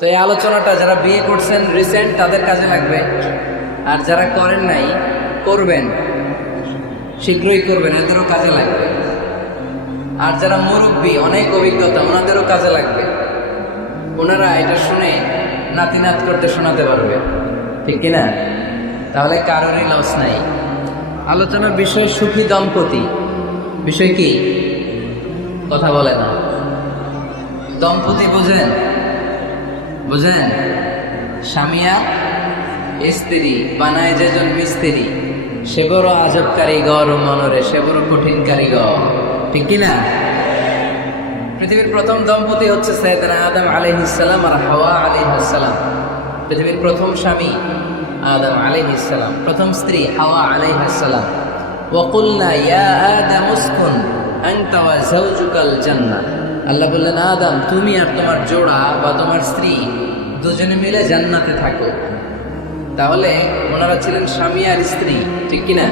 তো এই আলোচনাটা যারা বিয়ে করছেন রিসেন্ট তাদের কাজে লাগবে, আর যারা করেন নাই করবেন, শীঘ্রই করবেন, এদেরও কাজে লাগবে। আর যারা মুরব্বী অনেক অভিজ্ঞতা ওনাদেরও কাজে লাগবে, ওনারা এটা শুনে নাতি নাত করতে শোনাতে পারবে, ঠিক কিনা? তাহলে কারোরই লস নাই। আলোচনার বিষয় সুখী দম্পতি। বিষয় কি? কথা বলে না। দম্পতি বোঝেন? বুঝেন? স্বামীয়া স্ত্রী বানায় যেজন মিস্ত্রি, সে বড় আজব কারিগর ও মনরে সে বড় কঠিন কারিগর, ঠিক কিনা? পৃথিবীর প্রথম দম্পতি হচ্ছে সাইয়েদনা আদম আলাইহিস সালাম আর হাওয়া আলাইহিস সালাম। পৃথিবীর প্রথম স্বামী আদম আলাইহিস সালাম, প্রথম স্ত্রী হাওয়া আলাইহিস সালাম। ওয়া কুলনা ইয়া আদম উসকুন আনতা ওয়া যাওজুকাল জান্নাহ। আল্লাহ বললেন, আদম তুমি আর তোমার জোড়া বা তোমার স্ত্রী দুজনে মিলে জান্নাতে থাকো। তাহলে ওনারা ছিলেন স্বামী আর স্ত্রী, ঠিক কিনা?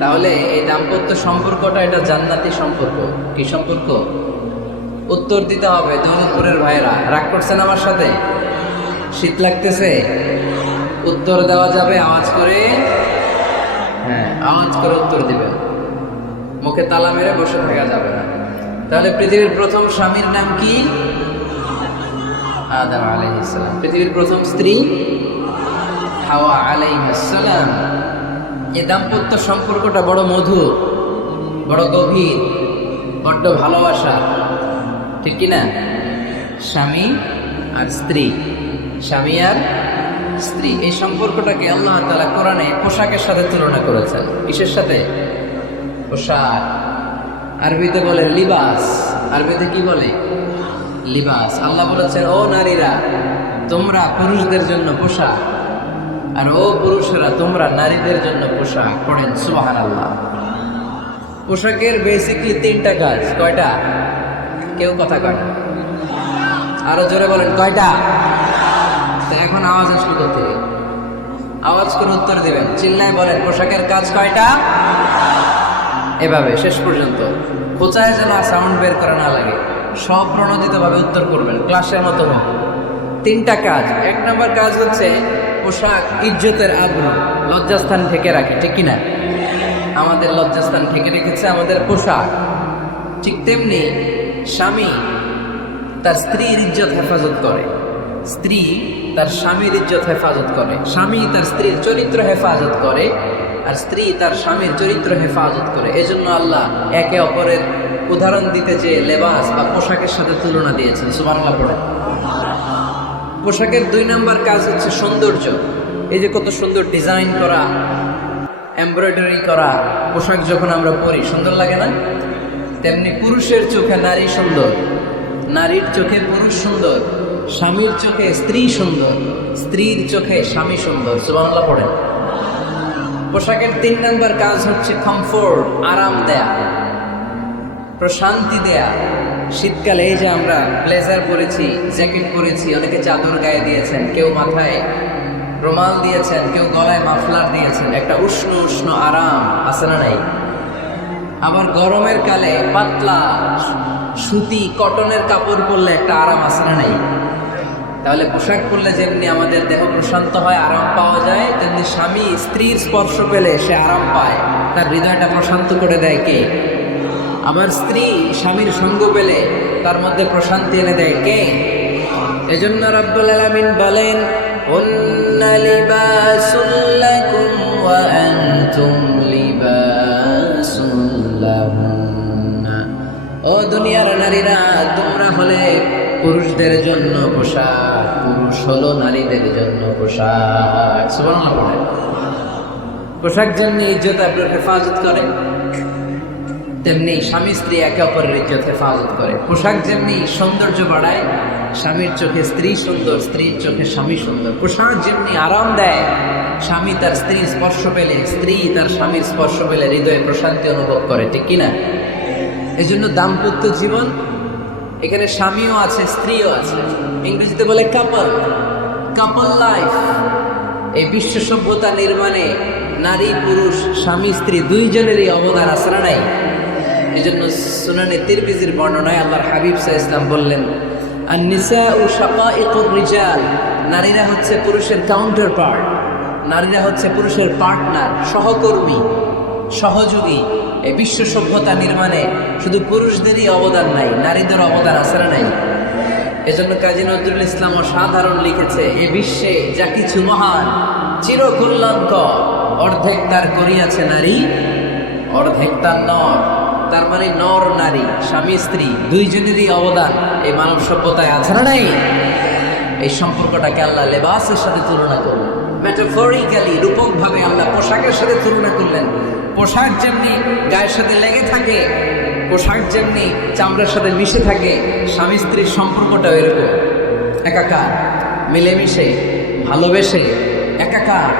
তাহলে এই দাম্পত্য সম্পর্কটা এটা জান্নাতি সম্পর্ক। কি সম্পর্ক? উত্তর দিতে হবে। দৌলতপুরের ভাইয়েরা রাগ করছেন আমার সাথে? শীত লাগতেছে? উত্তর দেওয়া যাবে আওয়াজ করে? হ্যাঁ, আওয়াজ করে উত্তর দিবেন, মুখে তালা মেরে বসে থাকা যাবে না। তাহলে পৃথিবীর প্রথম স্বামীর নাম কি? আদম আলাইহিস সালাম। পৃথিবীর প্রথম স্ত্রী হাওয়া আলাইহিস সালাম। এই দাম্পত্য সম্পর্কটা বড় মধুর, বড় গভীর, বড্ড ভালোবাসা, ঠিক কিনা? স্বামী আর স্ত্রী, স্বামী আর স্ত্রী, এই সম্পর্কটাকে আল্লাহ তাআলা কোরআনে পোশাকের সাথে তুলনা করেছেন। কিসের সাথে? পোশাক। আরবিতে বলে লিবাস। আরবিতে কি বলে? লিবাস। আল্লাহ বলেছেন, ও নারীরা তোমরা পুরুষদের জন্য পোশাক, আর ও পুরুষেরা তোমরা নারীদের জন্য পোশাক। পড়েন সুবহানাল্লাহ। পোশাকের বেসিকলি তিনটা কাজ। কয়টা? কেউ কথা কয় না, আরো জোরে বলেন কয়টা? তো এখন আওয়াজ আসলো থেকে, আওয়াজ করে উত্তর দিবেন, চিল্লায় বলেন পোশাকের কাজ কয়টা? এভাবে শেষ পর্যন্ত খোঁচায় যেন সাউন্ড বের করা না লাগে, সব প্রণোদিতভাবে উত্তর করবেন, ক্লাসের মতো হোক। তিনটা কাজ। এক নম্বর কাজ হচ্ছে পোশাক ইজ্জতের আবরু, লজ্জাস্থান ঢেকে রাখে, ঠিক কিনা? আমাদের লজ্জাস্থান ঢেকে রেখেছে আমাদের পোশাক। ঠিক তেমনি স্বামী তার স্ত্রীর ইজ্জত হেফাজত করে, স্ত্রী তার স্বামীর ইজ্জত হেফাজত করে, স্বামী তার স্ত্রীর চরিত্র হেফাজত করে, আর স্ত্রী তার স্বামীর চরিত্র হেফাজত করে। এজন্য আল্লাহ একে অপরের উদাহরণ দিতে যে লেবাস বা পোশাকের সাথে তুলনা দিয়েছেন। সুবহানাল্লাহ পড়ে। পোশাকের দুই নম্বর কাজ হচ্ছে সৌন্দর্য। এই যে কত সুন্দর ডিজাইন করা, এমব্রয়ডারি করা পোশাক যখন আমরা পরি সুন্দর লাগে না? তেমনি পুরুষের চোখে নারী সুন্দর, নারীর চোখে পুরুষ সুন্দর, স্বামীর চোখে স্ত্রী সুন্দর, স্ত্রীর চোখে স্বামী সুন্দর। সুবহানাল্লাহ পড়েন। পোশাকের তিন নম্বর কাজ হচ্ছে কমফোর্ট, আরাম দেয়া, প্রশান্তি দেয়া। শীতকালে এই যে আমরা ব্লেজার পরেছি, জ্যাকেট পরেছি, অনেকে চাদর গায়ে দিয়েছেন, কেউ মাথায় রুমাল দিয়েছেন, কেউ গলায় মাফলার দিয়েছেন, একটা উষ্ণ উষ্ণ আরাম আছে না নাই? আবার গরমের কালে পাতলা সুতি কটনের কাপড় পরলে একটা আরাম আছে না নাই? তাহলে পোশাক পরলে যেমনি আমাদের দেহ প্রশান্ত হয়, আরাম পাওয়া যায়, তেমনি স্বামী স্ত্রীর স্পর্শ পেলে সে আরাম পায়, তার হৃদয়টা প্রশান্ত করে দেয় কে? আবার স্ত্রী স্বামীর সঙ্গ পেলে তার মধ্যে প্রশান্তি এনে দেয় কে? এজন্য রাব্বুল আলামিন বলেন, হুন্না লিবাসুল লাকুম ওয়া আনতুম লিবাসুল লাহুন্না। ও দুনিয়ার নারীরা, তোমরা হলে পুরুষদের জন্য পোশাক, পুরুষ হলো নারীদের জন্য পোশাক। সুবহানাল্লাহ। পোশাক যেমনি ইজ্জত আবরুর হেফাজত করে, তেমনি স্বামী স্ত্রী একে অপরের ইজ্জত হেফাজত করে। পোশাক যেমনি সৌন্দর্য বাড়ায়, স্বামীর চোখে স্ত্রী সুন্দর, স্ত্রীর চোখে স্বামী সুন্দর। পোশাক যেমনি আরাম দেয়, স্বামী তার স্ত্রীর স্পর্শ পেলে, স্ত্রী তার স্বামীর স্পর্শ পেলে হৃদয়ে প্রশান্তি অনুভব করে, ঠিক কিনা? এই জন্য দাম্পত্য জীবন, এখানে স্বামীও আছে স্ত্রীও আছে, ইংরেজিতে বলে কাপল, কাপল লাইফ। এই বিশ্ব সভ্যতা নির্মাণে নারী পুরুষ স্বামী স্ত্রী দুইজনেরই অবদান আছে না নাই? এই জন্য সুনানে তিরমিজির বর্ণনায় আল্লাহর হাবিব সাল্লাল্লাহু আলাইহি ওয়াসাল্লাম বললেন, আন-নিসাউ শাকাইকুর রিজাল, নারীরা হচ্ছে পুরুষের কাউন্টার পার্ট, নারীরা হচ্ছে পুরুষের পার্টনার, সহকর্মী, সহযোগী। এই বিশ্ব সভ্যতা নির্মাণে শুধু পুরুষদেরই অবদান নাই, নারীদের অবদান আছে না নাই? এজন্য কাজী নজরুল ইসলাম অসাধারণ লিখেছে, এ বিশ্বে যা কিছু মহান চিরকল্যাণকর, অর্ধেক তার করিয়াছে নারী, অর্ধেক তার নর। তার মানে নর নারী, স্বামী স্ত্রী দুইজনেরই অবদান এই মানব সভ্যতায় আছে না নাই? এই সম্পর্কটাকে আল্লাহ লেবাসের সাথে তুলনা করলেন, মেটাফরিক্যালি, রূপকভাবে আল্লাহ পোশাকের সাথে তুলনা করলেন। পোশাক যেমনি গায়ের সাথে লেগে থাকে, পোশাক যেমনি চামড়ার সাথে মিশে থাকে, স্বামী স্ত্রীর সম্পর্কটাও এরকম একাকার, মিলেমিশে, ভালোবেসে একাকার।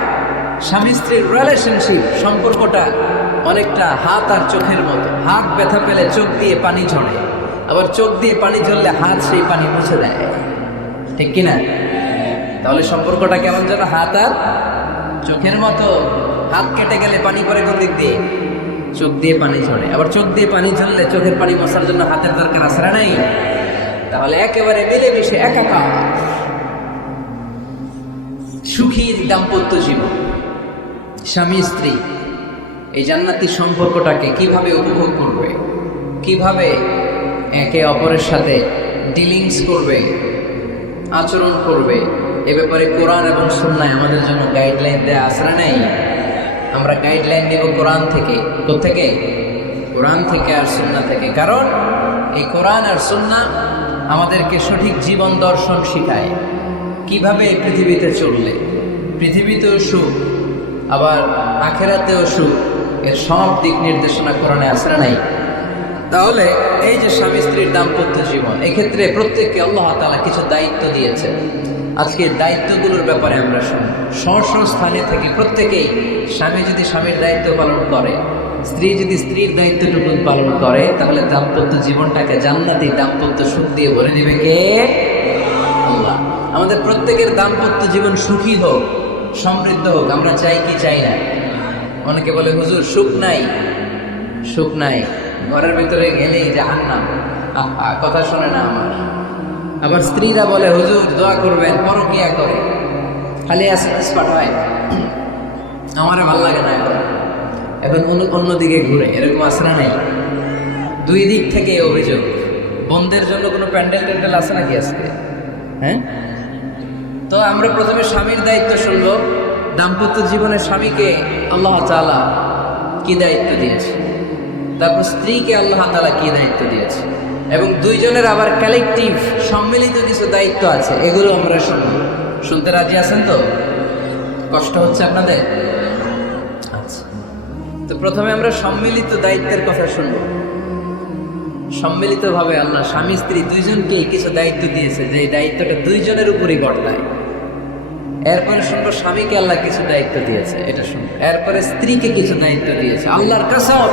স্বামী স্ত্রীর রিলেশনশিপ সম্পর্কটা অনেকটা হাত আর চোখের মতো। হাত ব্যথা পেলে চোখ দিয়ে পানি ঝরে, আবার চোখ দিয়ে পানি ঝরলে হাত সেই পানি মুছে দেয়, ঠিক কিনা? তাহলে সম্পর্কটা কেমন যেন হাত আর চোখের মতো। হাত কেটে গেলে পানি পরে কোন দিক দিয়ে? চোখ দিয়ে পানি ঝরে, আবার চোখ দিয়ে পানি ঝরলে চোখের পানি মশার জন্য হাতের দরকার আছে না নাই? তাহলে একেবারে মিলেমিশে একাকার সুখী দাম্পত্য জীবন, স্বামী স্ত্রী এই জান্নাতি সম্পর্কটাকে কিভাবে উপভোগ করবে, কিভাবে একে অপরের সাথে ডিলিংস করবে, আচরণ করবে, এ ব্যাপারে কোরআন এবং সুন্নাহয় আমাদের জন্য গাইডলাইন দেয়া আছে না নাই? আমরা গাইডলাইন নেব কোরআন থেকে। কোত্থেকে? কোরআন থেকে আর সুন্নাহ থেকে। কারণ এই কোরআন আর সুন্নাহ আমাদেরকে সঠিক জীবন দর্শন শিখায়, কিভাবে পৃথিবীতে চললে পৃথিবীতেও সুখ, আবার আখেরাতেও সুখ, এর সব দিক নির্দেশনা কোরআনে আছে না নাই? তাহলে এই যে স্বামী স্ত্রীর দাম্পত্য জীবন, এক্ষেত্রে প্রত্যেককে আল্লাহ তাআলা কিছু দায়িত্ব দিয়েছে। আজকে দায়িত্বগুলোর ব্যাপারে আমরা শুনি। স্ব স্থানে থেকে প্রত্যেকেই, স্বামী যদি স্বামীর দায়িত্ব পালন করে, স্ত্রী যদি স্ত্রীর দায়িত্বটুকু পালন করে, তাহলে দাম্পত্য জীবনটাকে জান্নাতি দাম্পত্য সুখ দিয়ে ভরে দিবে কে? আল্লাহ। আমাদের প্রত্যেকের দাম্পত্য জীবন সুখী হোক, সমৃদ্ধ হোক, আমরা চাই কি চাই না? অনেকে বলে হুজুর সুখ নাই, সুখ নাই, ঘরের ভিতরে গেলেই জাহান্নাম, কথা শোনে না আমার। আবার স্ত্রীরা বলে হুজুর দোয়া করবেন, পরকিয়া করে, খালি এসএমএস পাঠায়, আমারে ভালো লাগে না এখন অন্যদিকে ঘুরে, এরকম আছে না নেই? দুই দিক থেকে অভিযোগ। বন্ধের জন্য কোনো প্যান্ডেল ট্যান্ডেল আছে নাকি আজকে? হ্যাঁ, তো আমরা প্রথমে স্বামীর দায়িত্ব শুনবো। দাম্পত্য জীবনে স্বামীকে আল্লাহ তাআলা কি দায়িত্ব দিয়েছে, তারপর স্ত্রীকে আল্লাহ তাআলা কি দায়িত্ব দিয়েছে, এবং দুইজনের আবার কালেকটিভ সম্মিলিত কিছু দায়িত্ব আছে, এগুলো আমরা শুনবো। শুনতে রাজি আছেন তো? কষ্ট হচ্ছে আপনাদের? আচ্ছা, তো প্রথমে আমরা সম্মিলিত দায়িত্বের কথা শুনবো। সম্মিলিতভাবে আল্লাহ স্বামী স্ত্রী দুইজনকেই কিছু দায়িত্ব দিয়েছে, যে এই দায়িত্বটা দুইজনের উপরই বর্তায়। এরপরে শুনবো স্বামীকে আল্লাহ কিছু দায়িত্ব দিয়েছে, এটা শুনবো। এরপরে স্ত্রীকে কিছু দায়িত্ব দিয়েছে। আল্লাহর কসম,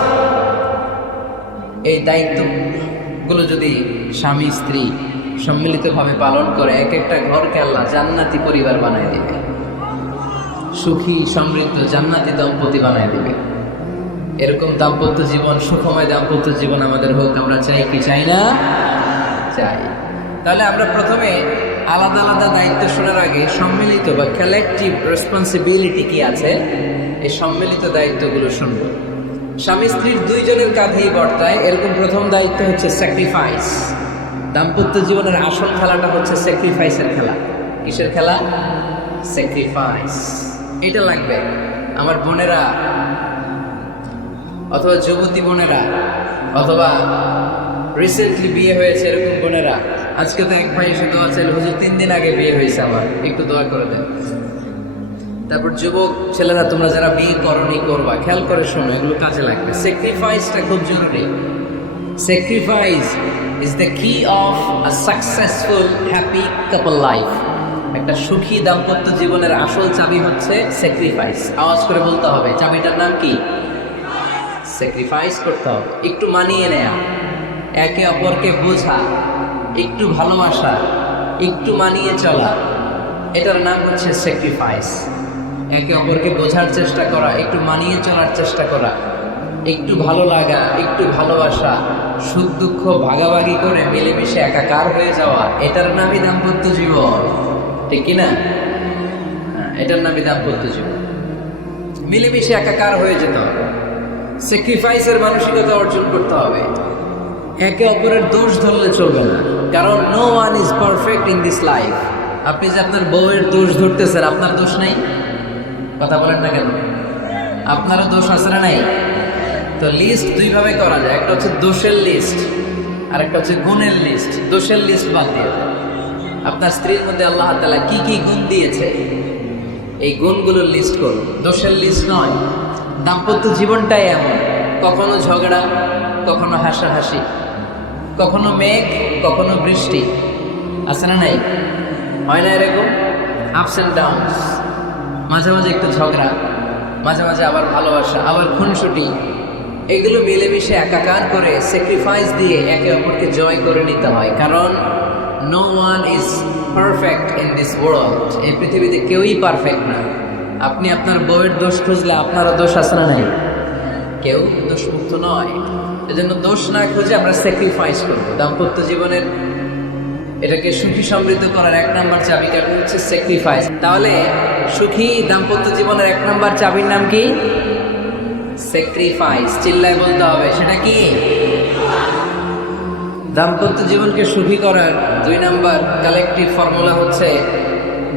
এই দায়িত্বগুলো যদি স্বামী স্ত্রী সম্মিলিতভাবে পালন করে, এক একটা ঘরকে আল্লাহ জান্নাতি পরিবার বানায় দেবে, সুখী সমৃদ্ধ জান্নাতি দম্পতি বানায় দেবে। এরকম দাম্পত্য জীবন, সুখময় দাম্পত্য জীবন আমাদের হোক। আমরা চাই কি চাই না? চাই। তাহলে আমরা প্রথমে আলাদা আলাদা দায়িত্ব শোনার আগে সম্মিলিত বা কালেকটিভ রেসপন্সিবিলিটি কি আছে, এই সম্মিলিত দায়িত্বগুলো শুনবো। স্বামী স্ত্রীর দুইজনের কাঁধেই বর্তায় এরকম প্রথম দায়িত্ব হচ্ছে স্যাক্রিফাইস। দাম্পত্য জীবনের আসল খেলাটা হচ্ছে স্যাক্রিফাইসের খেলা। কিসের খেলা? স্যাক্রিফাইস। এটা লাগবে। আমার বোনেরা, অথবা যুবতী বোনেরা, অথবা রিসেন্টলি বিয়ে হয়েছে এরকম বোনেরা, আজকে তো এক ভাই এসে দোয়া চাইল, হুজুর 3 দিন আগে বিয়ে হয়েছে আমার, একটু দোয়া করে দেন। তারপর যুবক ছেলেরা, তোমরা যারা বিয়ে করনি, করবা, খেয়াল করে শোনো, এগুলো কাজে লাগবে। স্যাক্রিফাইসটা খুব জরুরি। স্যাক্রিফাইস ইজ দ্য কি of a successful happy couple life. একটা সুখী দাম্পত্য জীবনের আসল চাবি হচ্ছে স্যাক্রিফাইস। আওয়াজ করে বলতে হবে, চাবিটার নাম কি? স্যাক্রিফাইস করতে হবে, একটু মানিয়ে নেয়া, একে অপরকে বোঝা, একটু ভালোবাসা, একটু মানিয়ে চলা, এটার নাম হচ্ছে স্যাক্রিফাইস। একে অপরকে বোঝার চেষ্টা করা, একটু মানিয়ে চলার চেষ্টা করা, একটু ভালো লাগা, একটু ভালোবাসা, সুখ দুঃখ ভাগাভাগি করে মিলেমিশে একাকার হয়ে যাওয়া, এটার নামই দাম্পত্য জীবন, ঠিক কিনা? এটার নামই দাম্পত্য জীবন। মিলেমিশে একাকার হয়ে যেতে হবে, স্যাক্রিফাইসের মানসিকতা অর্জন করতে হবে, একে অপরের দোষ ধরলে চলবে না, কারণ no one is perfect in this life. আপনি যে আপনার বউয়ের দোষ ধরতেছেন, আপনার দোষ নাই? কথা বলেন না কেন? আপনারও দোষ আছে না নাই? তো লিস্ট দুইভাবে করা যায়, একটা হচ্ছে দোষের লিস্ট আর একটা হচ্ছে গুণের লিস্ট। দোষের লিস্ট বাদ দিয়ে দেন। আপনার স্ত্রীর মধ্যে আল্লাহ তাআলা কি কি গুণ দিয়েছে এই গুণগুলোর লিস্ট করুন, দোষের লিস্ট নয়। দাম্পত্য জীবনটাই এমন, কখনো ঝগড়া, কখনো হাসাহাসি, কখনো মেঘ, কখনো বৃষ্টি, আছে না নাই? হয় না এরকম? আপস অ্যান্ড ডাউনস, মাঝে মাঝে একটু ঝগড়া, মাঝে মাঝে আবার ভালোবাসা, আবার খুনসুটি, এগুলো মিলেমিশে একাকার করে স্যাক্রিফাইস দিয়ে একে অপরকে জয় করে নিতে হয়। কারণ no one is perfect in this world. এই পৃথিবীতে কেউই পারফেক্ট না। আপনি আপনার বউয়ের দোষ খুঁজলে আপনারও দোষ আছে না নাই? কেউ দোষমুক্ত নয়। এজন্য দোষ না খুঁজে আমরা স্যাক্রিফাইস করবো। দাম্পত্য জীবনের এটাকে সুখী সমৃদ্ধ করার এক নম্বর চাবিকাঠি হচ্ছে স্যাক্রিফাইস। তাহলে সুখী দাম্পত্য জীবনের এক নম্বর চাবির নাম কি? স্যাক্রিফাইস। চিল্লায় বলতে হবে, সেটা কি? দাম্পত্য জীবনকে সুখী করার দুই নম্বর কালেকটিভ ফর্মুলা হচ্ছে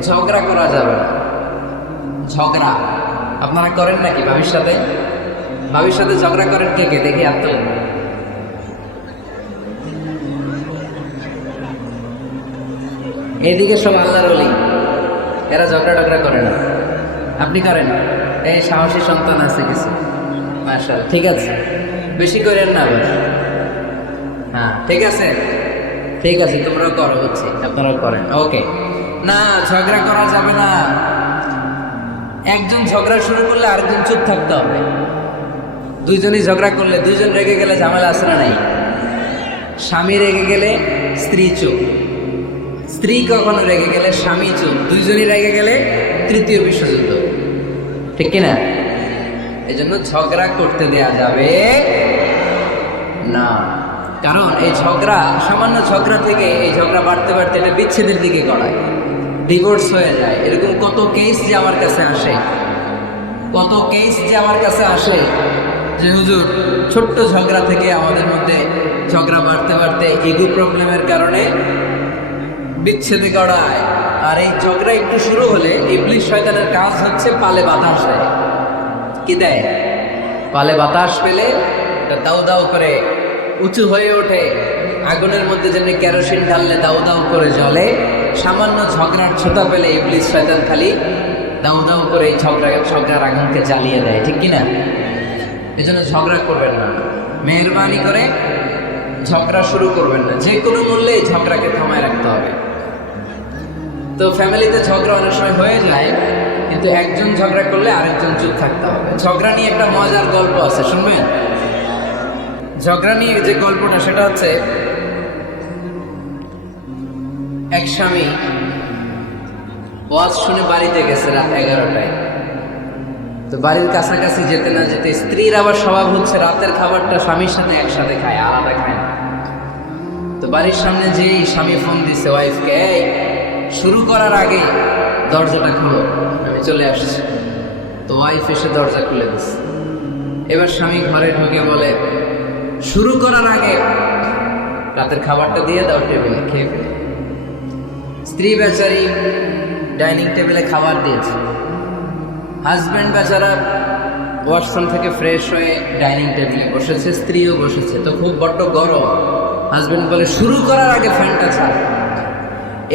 ঝগড়া করা যাবে না। ঝগড়া আপনারা করেন নাকি ভাবির সাথে? ভাবির সাথে ঝগড়া করেন কে কে? দেখি হাত তোলেন। এইদিকে সব আল্লাহর ওলি, এরা ঝগড়া টগড়া করে না। আপনি করেন? এই সাহসী সন্তান আছে কিছু, মাশাআল্লাহ, ঠিক আছে, বেশি করেন না আবার। হ্যাঁ ঠিক আছে, ঠিক আছে, তোমরাও করো, হচ্ছে আপনারাও করেন, ওকে। না, ঝগড়া করা যাবে না। একজন ঝগড়া শুরু করলে আরেকজন চুপ থাকতে হবে। দুইজনই ঝগড়া করলে, দুইজন রেগে গেলে ঝামেলা আছে না নাই? স্বামী রেগে গেলে স্ত্রী চুপ, স্ত্রী কখনো রেগে গেলে স্বামী চুপ, দুইজনই রেগে গেলে তৃতীয় বিশ্বযুদ্ধ, ঠিক কিনা? এই জন্য ঝগড়া করতে দেয়া যাবে না। কারণ এই ঝগড়া, সামান্য ঝগড়া থেকে এই ঝগড়া বাড়তে বাড়তে এটা বিচ্ছেদের দিকে গড়ায়, ডিভোর্স হয়ে যায়। এরকম কত কেস যে আমার কাছে আসে, কত কেস যে আমার কাছে আসে যে হুজুর ছোট্ট ঝগড়া থেকে আমাদের মধ্যে ঝগড়া বাড়তে বাড়তে ইগো প্রবলেমের কারণে বিচ্ছেদে গড়ায়। আর এই ঝগড়া একটু শুরু হলে ইবলিশ শয়তানের কাজ হচ্ছে পালে বাতাস দেয়। কি দেয়? পালে বাতাস পেলে এটা দাউ দাউ করে উঁচু হয়ে ওঠে। আগুনের মধ্যে যেমনি কেরোসিন ঢাললে দাউ দাউ করে জ্বলে, সামান্য ঝগড়ার ছোটা পেলে ইবলিশ শয়তান খালি দাউ দাউ করে এই ঝগড়ার আগুনকে জ্বালিয়ে দেয়, ঠিক কিনা? এই জন্য ঝগড়া করবেন না, মেহরবানি করে ঝগড়া শুরু করবেন না। যে কোনো মূল্যে এই ঝগড়াকে থামায় রাখতে হবে। তো ফ্যামিলিতে ঝগড়া অনেক সময় হয়ে যায়, কিন্তু একজন ঝগড়া করলে আরেকজন চুপ থাকতে হবে। ঝগড়া নিয়ে একটা মজার গল্প আছে, শুনবেন? ঝগড়া নিয়ে যে গল্পটা, সেটা হচ্ছে এক স্বামী ওয়াজ শুনে বাড়িতে গেছে রাত 11টায়। তো বাড়ির কাছাকাছি যেতে না যেতে স্ত্রীর আবার স্বভাব হচ্ছে রাতের খাবারটা স্বামীর সাথে একসাথে খায়, আলাদা খায় না। তো বাড়ির সামনে যেই স্বামী ফোন দিছে ওয়াইফকে, এই শুরু করার আগে দরজাটা খুলো, আমি চলে আসছি। তো ওয়াইফ এসে দরজা খুলে দিচ্ছে। এবার স্বামী ঘরে ঢুকে বলে, শুরু করার আগে রাতের খাবারটা দিয়ে দাও টেবিলে, খেয়ে ফেলে। স্ত্রী বেচারি ডাইনিং টেবিলে খাবার দিয়েছে, হাজব্যান্ড বেচারা ওয়াশরুম থেকে ফ্রেশ হয়ে ডাইনিং টেবিলে বসেছে, স্ত্রীও বসেছে। তো খুব বড্ড গরম। হাজব্যান্ড বলে, শুরু করার আগে ফ্যানটা ছাড়।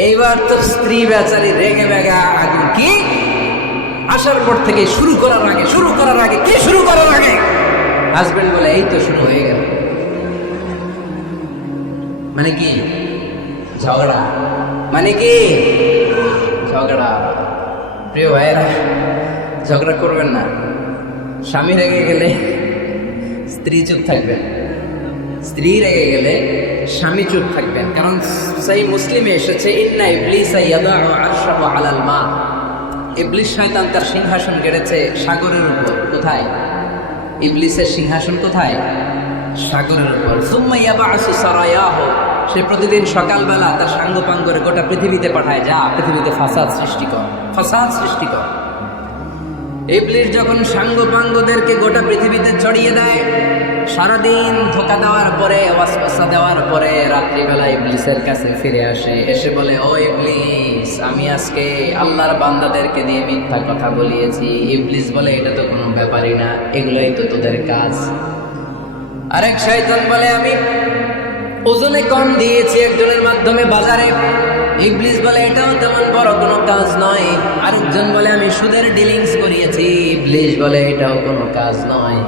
এইবার তো স্ত্রী বেচারি রেগে বেগা আগুন, কি আসার পর থেকে শুরু করার আগে, শুরু করার আগে, কি শুরু করার আগে? হাজব্যান্ড বলে, এই তো শুরু হয়ে গেল। মানে কি? ঝগড়া। মানে কি? ঝগড়া। প্রিয় ভাইয়েরা, ঝগড়া করবেন না। স্বামী রেগে গেলে স্ত্রী চুপ থাকবেন, স্ত্রী রেগে গেলে স্বামী চুপ থাকবেন। কারণ সেই মুসলিমে এসেছে, ইন্না ইবলিসা ইয়াদাউ আরশাহু আলাল মা। ইবলিস শয়তান তার সিংহাসন গেড়েছে সাগরের উপর। কোথায়? ইবলিসের সিংহাসন কোথায়? সাগরের উপর। সুম্মা ইয়াবআসু সারায়াহু, সে প্রতিদিন সকালবেলা তার সাঙ্গপাঙ্গরে গোটা পৃথিবীতে পাঠায়, যা পৃথিবীতে ফাসাদ সৃষ্টি কর, ফাসাদ সৃষ্টি কর। ইবলিস যখন সাঙ্গপাঙ্গদেরকে গোটা পৃথিবীতে ছড়িয়ে দেয়, সারাদিন ধোঁকা দেওয়ার পরে, ওয়াসওয়াসা দেওয়ার পরে, রাত্রিবেলা ইবলিসের কাছে ফিরে আসে, এসে বলে, ও ইবলিস, আমি আজকে আল্লাহর বান্দাদেরকে দিয়ে মিথ্যা কথা বলিয়েছি। ইবলিস বলে, এটা তো কোনো ব্যাপারই না, এগুলোই তো তোদের কাজ। আরেক শয়তান বলে, আমি ওজনে কম দিয়েছি একজনের মাধ্যমে বাজারে। ইবলিস বলে, এটাও তেমন বড় কোনো কাজ নয়। আরেকজন বলে, আমি সুদের ডিলিংস করিয়েছি। ইবলিস বলে, এটাও কোনো কাজ নয়।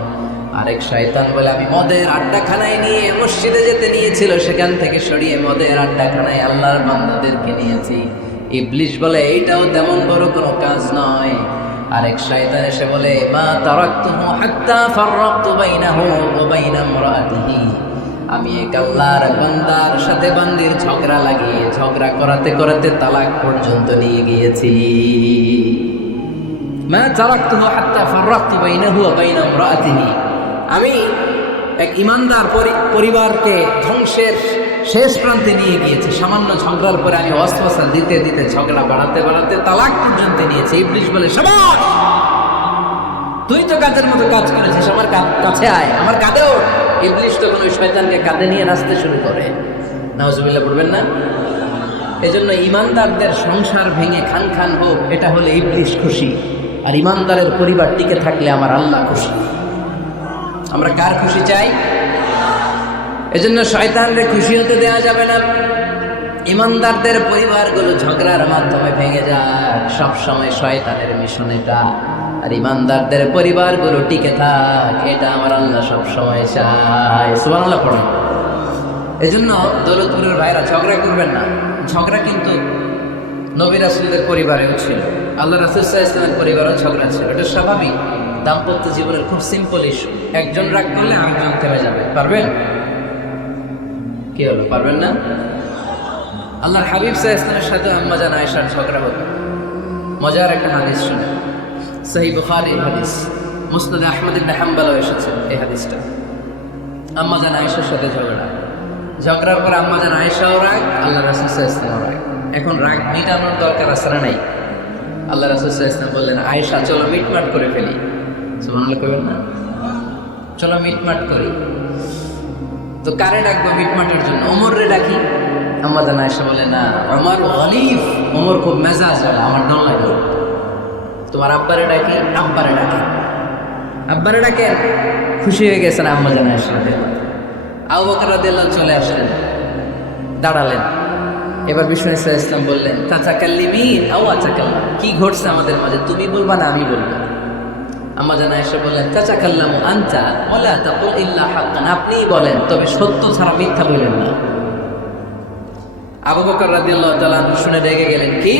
আরেক শয়তান বলে, আমি মদের আড্ডাখানায় নিয়ে মসজিদে যেতে নিয়েছিল, সেখান থেকে সরিয়ে মদের আড্ডাখানায় আল্লাহর বান্দাদেরকে নিয়েছি। ইবলিস বলে, এইটাও তেমন বড় কোনো কাজ নয়। আরেক শয়তান এসে বলে, মা তারাকতুহু হাত্তা ফাররাকতু বাইনাহু ওয়া বাইনা ইমরাআতিহি, আমি এক আল্লাহর বান্দার সাথে বান্দির ঝগড়া লাগিয়ে ঝগড়া করাতে করাতে তালাক পর্যন্ত নিয়ে গিয়েছি। মা তারাকতুহু হাত্তা ফাররাকতু বাইনাহু ওয়া বাইনা ইমরাআতিহি, আমি এক ইমানদার পরিবারকে ধ্বংসের শেষ প্রান্তে নিয়ে গিয়েছি। সামান্য ঝগড়ার পরে আমি ওয়াসওয়াসা দিতে দিতে ঝগড়া বাড়াতে বাড়াতে তালাক পর্যন্ত নিয়েছি। ইবলিস বলে, শাবাশ, তুই তো কাজের মতো কাজ করেছিস, আমার কাছে আয়, আমার কাঁধে ওঠ। ইবলিস তখন ওই শয়তানকে কাঁধে নিয়ে নাচতে শুরু করে। নাউজুবিল্লাহ পড়বেন না? এই জন্য ইমানদারদের সংসার ভেঙে খান খান হোক, এটা হলে ইবলিস খুশি, আর ইমানদারের পরিবার টিকে থাকলে আমার আল্লাহ খুশি। আমরা কার খুশি চাই? এজন্য শয়তানরে খুশি হতে দেওয়া যাবে না। ইমানদারদের পরিবারগুলো ঝগড়ার মাধ্যমে ভেঙে যায়, সব সময় শয়তানের মিশন এটা। আর ইমানদারদের পরিবারগুলো টিকে থাক, এটা আমার আল্লাহ সব সময় চায়। সুবহানাল্লাহ পড়েন। এজন্য দৌলতপুরের ভাইরা ঝগড়া করবেন না। ঝগড়া কিন্তু নবী রাসূলদের পরিবারেও ছিল, আল্লাহ রাসূল সাল্লাল্লাহু আলাইহি ওয়াসাল্লামের পরিবারেও ঝগড়া ছিল। এটা স্বাভাবিক, দাম্পত্য জীবনের খুব সিম্পল ইস্যু। একজন রাগ করলে আরেকজন থেমে যাবে। পারবেন? কি হলো, পারবেন না? আল্লাহর হাবিব সাল্লাল্লাহু আলাইহি ওয়াসাল্লামের সাথে আম্মা জান আয়েশার ঝগড়া হতো। মজার একটা হাদিস শুনে, সহিহ বুখারীর হাদিস, মুসনাদ আহমদ ইবনে হাম্বলও এসেছে এই হাদিসটা। আম্মা জান আয়েশার সাথে ঝগড়ার পর আম্মা জান আয়েশাও রাগ, আল্লাহ রাসূল সাল্লাল্লাহু আলাইহি ওয়াসাল্লামও রাগ। এখন রাগ মিটানোর দরকার আছে না নাই? আল্লাহ রাসূল সাল্লাল্লাহু আলাইহি ওয়াসাল্লাম বললেন, আয়েশা চলো মিটমাট করে ফেলি। সুবহানাল্লাহ কইবেন না? চলো মিটমাট করি। তো কারে ডাকবো মিটমাটের জন্য? ওমর রে ডাকি। আম্মা জান আয়েশা বলে, না, ওমর খলিফ, ওমর খুব মেজাজ, আমার ডর লাগে। তোমার আব্বারে ডাকি। আব্বারে ডাকি। আব্বারে ডাকে। খুশি হয়ে গেছেন আম্মা জান আয়েশা। আবু বকর রাদিয়াল্লাহু চলে আসলেন, দাঁড়ালেন। এবার বিষ্ণু সাল্লাল্লাহু আলাইহি ওয়াসাল্লাম বললেন, তাতাকাল্লিমিন আও আতাকাল্লাম, কি ঘটছে আমাদের মাঝে, তুমি বলবা না আমি বলবো? আম্মা জান আয়েশা বললেন, তাতাকাল্লামু আনতা ওয়ালা তাকুল ইল্লা হাক্কান, আপনিই বলেন, তবে সত্য ছাড়া মিথ্যা বলবেন না। আবু বকর রাদিয়াল্লাহু তাআলা শুনে রেগে গেলেন, কি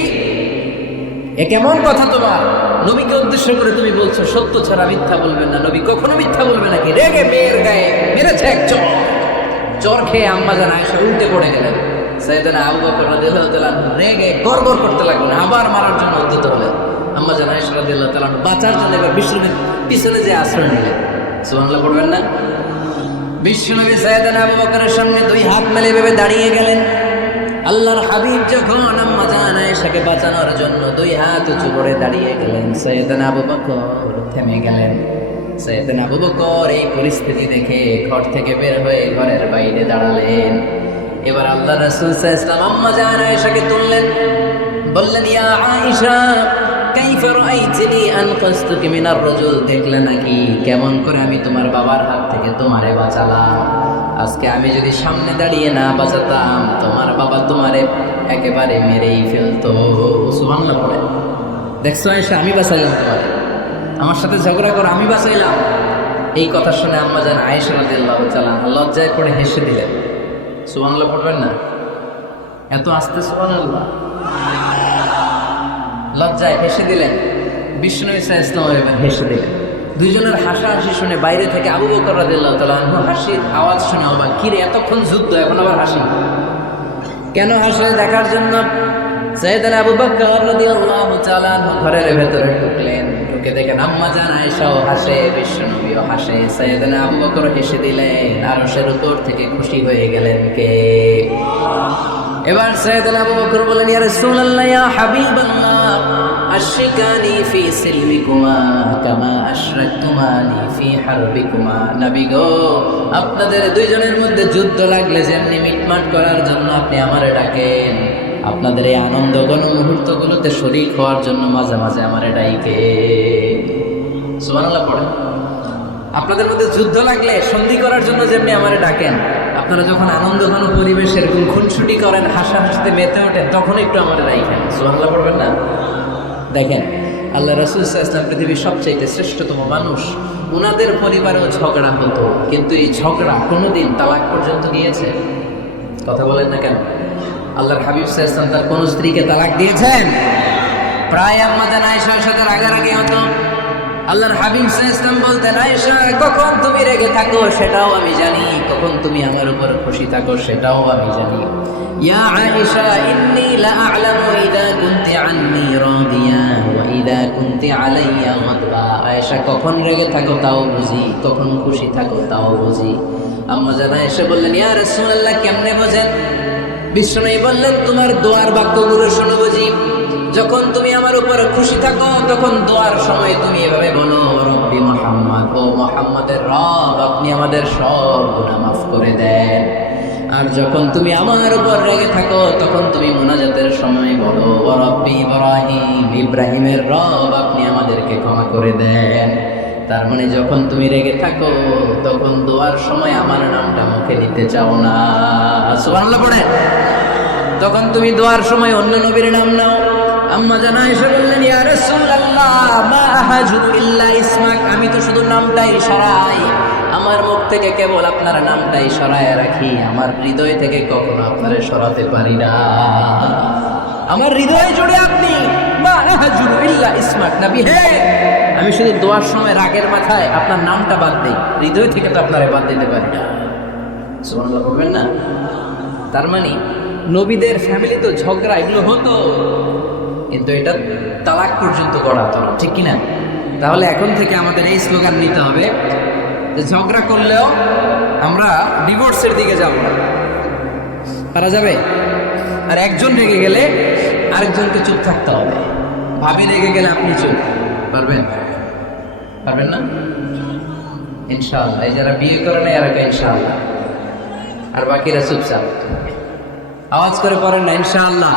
এ কেমন কথা তোমার? নবীকে উদ্দেশ্য করে তুমি বলছো সত্য ছাড়া মিথ্যা বলবেন না, নবী কখনো মিথ্যা বলবে নাকি? রেগে মেয়ের গায়ে মেরেছে এক চর খেয়ে আম্মা জান আয়েশা উল্টে পড়ে গেলেন। সাইয়েদনা আবু বকর রাদিয়াল্লাহু তাআলা রেগে গড়গড় করতে লাগলেন, আবার মারার জন্য উদ্যত হলেন। আম্মা জান আয়েশা রাদিয়াল্লাহু তাআলা বাঁচার জন্য এবার বিষ্ণুর পিছনে যে আশ্রয় নিলেন। সুবহানাল্লাহ পড়বেন না? বিশ্বনবী সাইয়েদনা আবু বকরের সামনে দুই হাত মেলে ভেবে দাঁড়িয়ে গেলেন। আল্লাহর হাবিব যখন আম্মা জান আয়েশাকে বাঁচানোর জন্য দুই হাত উঁচু করে দাঁড়িয়ে গেলেন, সাইয়েদনা আবু বকর থেমে গেলেন। সাইয়েদনা আবু বকর এই পরিস্থিতি দেখে ঘর থেকে বের হয়ে ঘরের বাইরে দাঁড়ালেন। এবার আল্লাহ রাসূল সাল্লাল্লাহু আলাইহি ওয়াসাল্লাম আম্মা জান আয়েশাকে তুললেন, বললেন, ইয়া আয়েশা কাইফা রাআইতিনি আনকাসতুকি মিনার রাজুল, দেখলে নাকি কেমন করে আমি তোমার বাবার হাত থেকে তোমারে বাঁচালাম? আজকে আমি যদি সামনে দাঁড়িয়ে না বাঁচাতাম, তোমার বাবা তোমারে একেবারে মেরেই ফেলতো। সুবহানাল্লাহ পড়ে। দেখছো আয়েশা, আমি বাঁচাইলাম তোমারে, আমার সাথে ঝগড়া করো, আমি বাঁচাইলাম। এই কথা শুনে আম্মা জান আয়েশা রাদিয়াল্লাহু তাআলা লজ্জায় পড়ে হেসে দিলেন। সুবহানাল্লাহ পড়বেন না? এত আস্তে সুবহানাল্লাহ। লজ্জায় হেসে দিলেন। বিষ্ণু সাল্লাল্লাহু আলাইহি ওয়াসাল্লাম হেসে দিলেন। দুইজনের হাসাহাসি শুনে বাইরে থেকে আবু বকর রাদিয়াল্লাহু তাআলা হাসির আওয়াজ শুনে অবাক, কি রে এতক্ষণ যুদ্ধ, এখন আবার হাসি কেন? হাসে দেখার জন্য সাইয়েদনা আবু বকর রাদিয়াল্লাহু তাআলা ঘরের ভেতরে ঢুকলেন। ঢুকে নবীকে দেখেন আম্মা জান আয়েশাও হাসে, বিশ্বনবীও হাসে, সাইয়েদনা আবু বকর হেসে দিলেন, আরশের উপর থেকে খুশি হয়ে গেলেন কে? এবার সাইয়েদনা আবু বকর বলেন, ইয়া রাসূলুল্লাহ, ইয়া হাবিবাল্লাহ, আশরিকানি ফি সিলমিকুমা কামা আশরাকতুমানি ফি হারবিকুমা। নবী গো, আপনাদের দুইজনের মধ্যে যুদ্ধ লাগলে যেমনি মিটমাট করার জন্য আপনি আমারে ডাকেন, আপনাদের এই আনন্দ ঘন মুহূর্তগুলোতে শরীক হওয়ার জন্য মাঝে মাঝে আমারে ডাইকে। সুবহানাল্লাহ পড়ে। আপনাদের মধ্যে যুদ্ধ লাগলে সন্ধি করার জন্য যেমনি আমারে ডাকেন, আপনারা যখন আনন্দ ঘন পরিবেশের খুনসুটি করেন, হাসাহাসিতে মেতে ওঠেন, তখন একটু আমারে ডাইকেন। সুবহানাল্লাহ পড়বেন না? দেখেন, আল্লাহ রাসূল সাল্লাল্লাহু আলাইহি ওয়াসাল্লাম পৃথিবীর সবচাইতে শ্রেষ্ঠতম মানুষ। ওনাদের পরিবারেও ঝগড়া হতো, কিন্তু এই ঝগড়া কোনোদিন তালাক পর্যন্ত গিয়েছে? কথা বলেন না কেন? আল্লাহর হাবিব সাল্লাল্লাহু আলাইহি ওয়াসাল্লাম তার কোন স্ত্রীকে তালাক দিয়েছেন? প্রায় আম্মা জান আয়েশার সাথে রাগারাগি হতো। আল্লাহর হাবিব সাল্লাল্লাহু আলাইহি ওয়াসাল্লাম বলতেন, আয়েশা, কখন তুমি রেগে থাকো সেটাও আমি জানি, কখন তুমি আমার উপর খুশি থাকো সেটাও আমি জানি। ইয়া আয়েশা, ইন্নী লা আ'লামু ইযা কুনতি আন্নী রাদিয়া ওয়া ইযা কুনতি আলাইয়া গাদবা। আয়েশা, কখন রেগে থাকো তাও বুঝি, কখন খুশি থাকো তাও বুঝি। আম্মা জান আয়েশা বললেন, ইয়া রাসূলুল্লাহ, কেমনে বোঝেন? বিষ্ণু বললেন, তোমার দোয়ার বাক্যগুলো শোনো বুঝি। যখন তুমি আমার উপর খুশি থাকো তখন দোয়ার সময় তুমি এভাবে বলো, রব্বি মুহাম্মদ, ও মুহাম্মাদের রব, আপনি আমাদের সব গুনাহ মাফ করে দেন। আর যখন তুমি আমার উপর রেগে থাকো তখন তুমি মুনাজাতের সময় বলো, ও রব্বি ইব্রাহিম, ইব্রাহিমের রব, আপনি আমাদেরকে ক্ষমা করে দেন। তার মানে যখন তুমি রেগে থাকো তখন দোয়ার সময় আমার নামটা মুখে নিতে চাও না। সুবহানাল্লাহ পড়ে। তখন তুমি দোয়ার সময় অন্য নবীর নাম নাও। আম্মা জান আয়েশা বললেন, ইয়া রাসূলুল্লাহ, মা আহাজু ইল্লা ইসমাক, আমি তো শুধু নামটাই সরাই, আমার মুখ থেকে কেবল আপনার নামটাই সরায় রাখি, আমার হৃদয় থেকে কখনো আপনারে সরাতে পারি না। আমার হৃদয়ে জুড়ে আপনি, মা আহাজু ইল্লা ইসমাক। নবী হে, আমি শুধু দোয়ার সময় রাগের মাথায় আপনার নামটা বাদ দিই, হৃদয় থেকে তো আপনারে বাদ দিতে পারি না। সুবহানাল্লাহ বলবেন না? তার মানে নবীদের ফ্যামিলি তো ঝগড়া এগুলো হতো, কিন্তু এটা তালাক পর্যন্ত গড়াতো না, ঠিক কিনা? তাহলে এখন থেকে আমাদের এই স্লোগান নিতে হবে যে ঝগড়া করলেও আমরা ডিভোর্সের দিকে যাব না। পারা যাবে? আর একজন রেগে গেলে আরেকজনকে চুপ থাকতে হবে। ভাবি রেগে গেলে আপনি চুপ, পারবেন? পারবেন না? ইনশাআল্লাহ। এই যারা বিয়ে করে না এরা ইনশাআল্লাহ, আর বাকিরা চুপচাপ। আওয়াজ করে পড়েন না ইনশাআল্লাহ।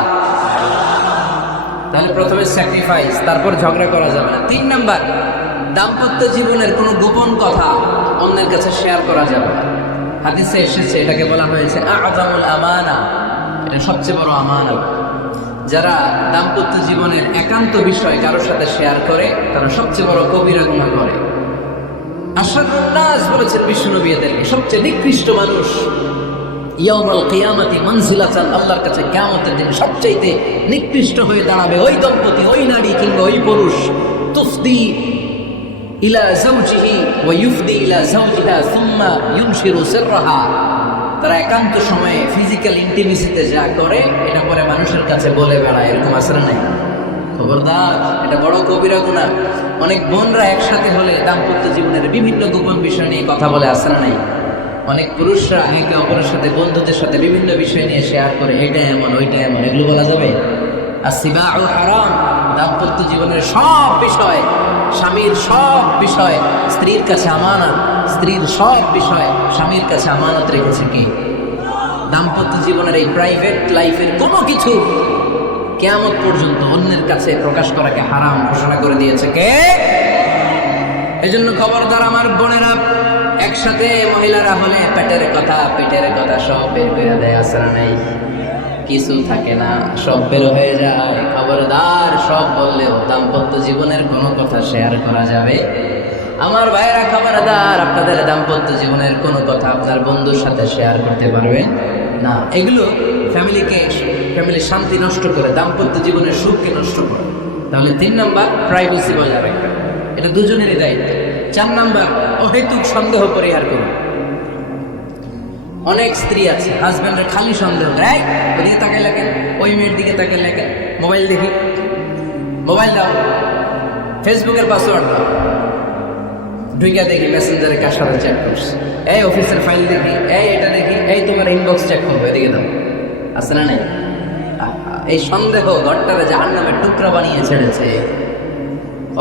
তাহলে প্রথমে স্যাক্রিফাইস, তারপর ঝগড়া করা যাবে না। 3 নাম্বার, দাম্পত্য জীবনের কোনো গোপন কথা অন্যের কাছে শেয়ার করা যাবে না। হাদিসে এসেছে, এটাকে বলা হয়েছে আ'যামুল আমানা, এটা সবচেয়ে বড় আমানত। যারা দাম্পত্য জীবনের একান্ত বিষয় কারোর সাথে শেয়ার করে তারা সবচেয়ে বড় কবিরা গুনাহ করে। আশরাফুন নাস বলেছেন বিশ্বনবী এদেরকে, সবচেয়ে নিকৃষ্ট মানুষ ইয়াউমাল কিয়ামতি মানজিলাতান, আল্লাহর কাছে কিয়ামতের দিন সবচেয়ে নিকৃষ্ট হয়ে দাঁড়াবে ওই দম্পতি, ওই নারী কিংবা ওই পুরুষ, তুফদি ইলা যাওজিহি ওয়া ইউফদি ইলা যাওজিহা সুম্মা ইউনশিরু সিররাহা। তারা একান্ত সময়ে ফিজিক্যাল ইন্টিমেসিতে যা করে এটা পরে মানুষের কাছে বলে বেড়ায়, এরকম আসলে নাই? খবরদার, এটা বড় কবিরা গুনাহ। অনেক বোনরা একসাথে হলে দাম্পত্য জীবনের বিভিন্ন গোপন বিষয় নিয়ে কথা বলে, আসলে নাই? অনেক পুরুষরা একে অপরের সাথে, বন্ধুদের সাথে বিভিন্ন বিষয় নিয়ে শেয়ার করে, এটা এমন ওইটা এমন, এগুলো বলা যাবে? আসিবাউ হারাম। দাম্পত্য জীবনের সব বিষয়, স্বামীর সব বিষয় স্ত্রীর কাছে আমানত, স্ত্রীর সব বিষয় স্বামীর কাছে আমানত রেখেছে কি? দাম্পত্য জীবনের এই প্রাইভেট লাইফের কোনো কিছু কিয়ামত পর্যন্ত অন্যের কাছে প্রকাশ করাকে হারাম ঘোষণা করে দিয়েছে কে? এজন্য খবরদার আমার বোনেরা, একসাথে মহিলারা হলে পেটের কথা সব বের করে দেয়, আসরা নেই, কিছু থাকে না, সব বের হয়ে যায়। খবরদার, সব বললেও দাম্পত্য জীবনের কোনো কথা শেয়ার করা যাবে? আমার ভাইয়েরা খবরদার, আপনাদের দাম্পত্য জীবনের কোনো কথা আপনার বন্ধুর সাথে শেয়ার করতে পারবেন না। এগুলো ফ্যামিলির শান্তি নষ্ট করে, দাম্পত্য জীবনের সুখকে নষ্ট করে। তাহলে 3 নাম্বার, প্রাইভেসি বজায় রাখবেন, এটা দুজনেরই দায়িত্ব। 4 নাম্বার, অহেতুক সন্দেহ পরিহার করুন। অনেক স্ত্রী আছে হাজব্যান্ডের খালি সন্দেহ, ওদিকে তাকাই লাগেন, ওই মেয়ের দিকে তাকাই লাগেন, মোবাইল দেখি, মোবাইল দাও, ফেসবুকের পাসওয়ার্ড দাও, ঢুকে দেখি মেসেঞ্জারে কার সাথে চ্যাট করছে, এই অফিসের ফাইল দেখি, এই এটা দেখি, এই তোমার ইনবক্স চেক করবো, এদিকে দাও। আছে না নাই? এই সন্দেহ ঘরটারে জাহান্নামের টুকরা বানিয়ে ছেড়েছে।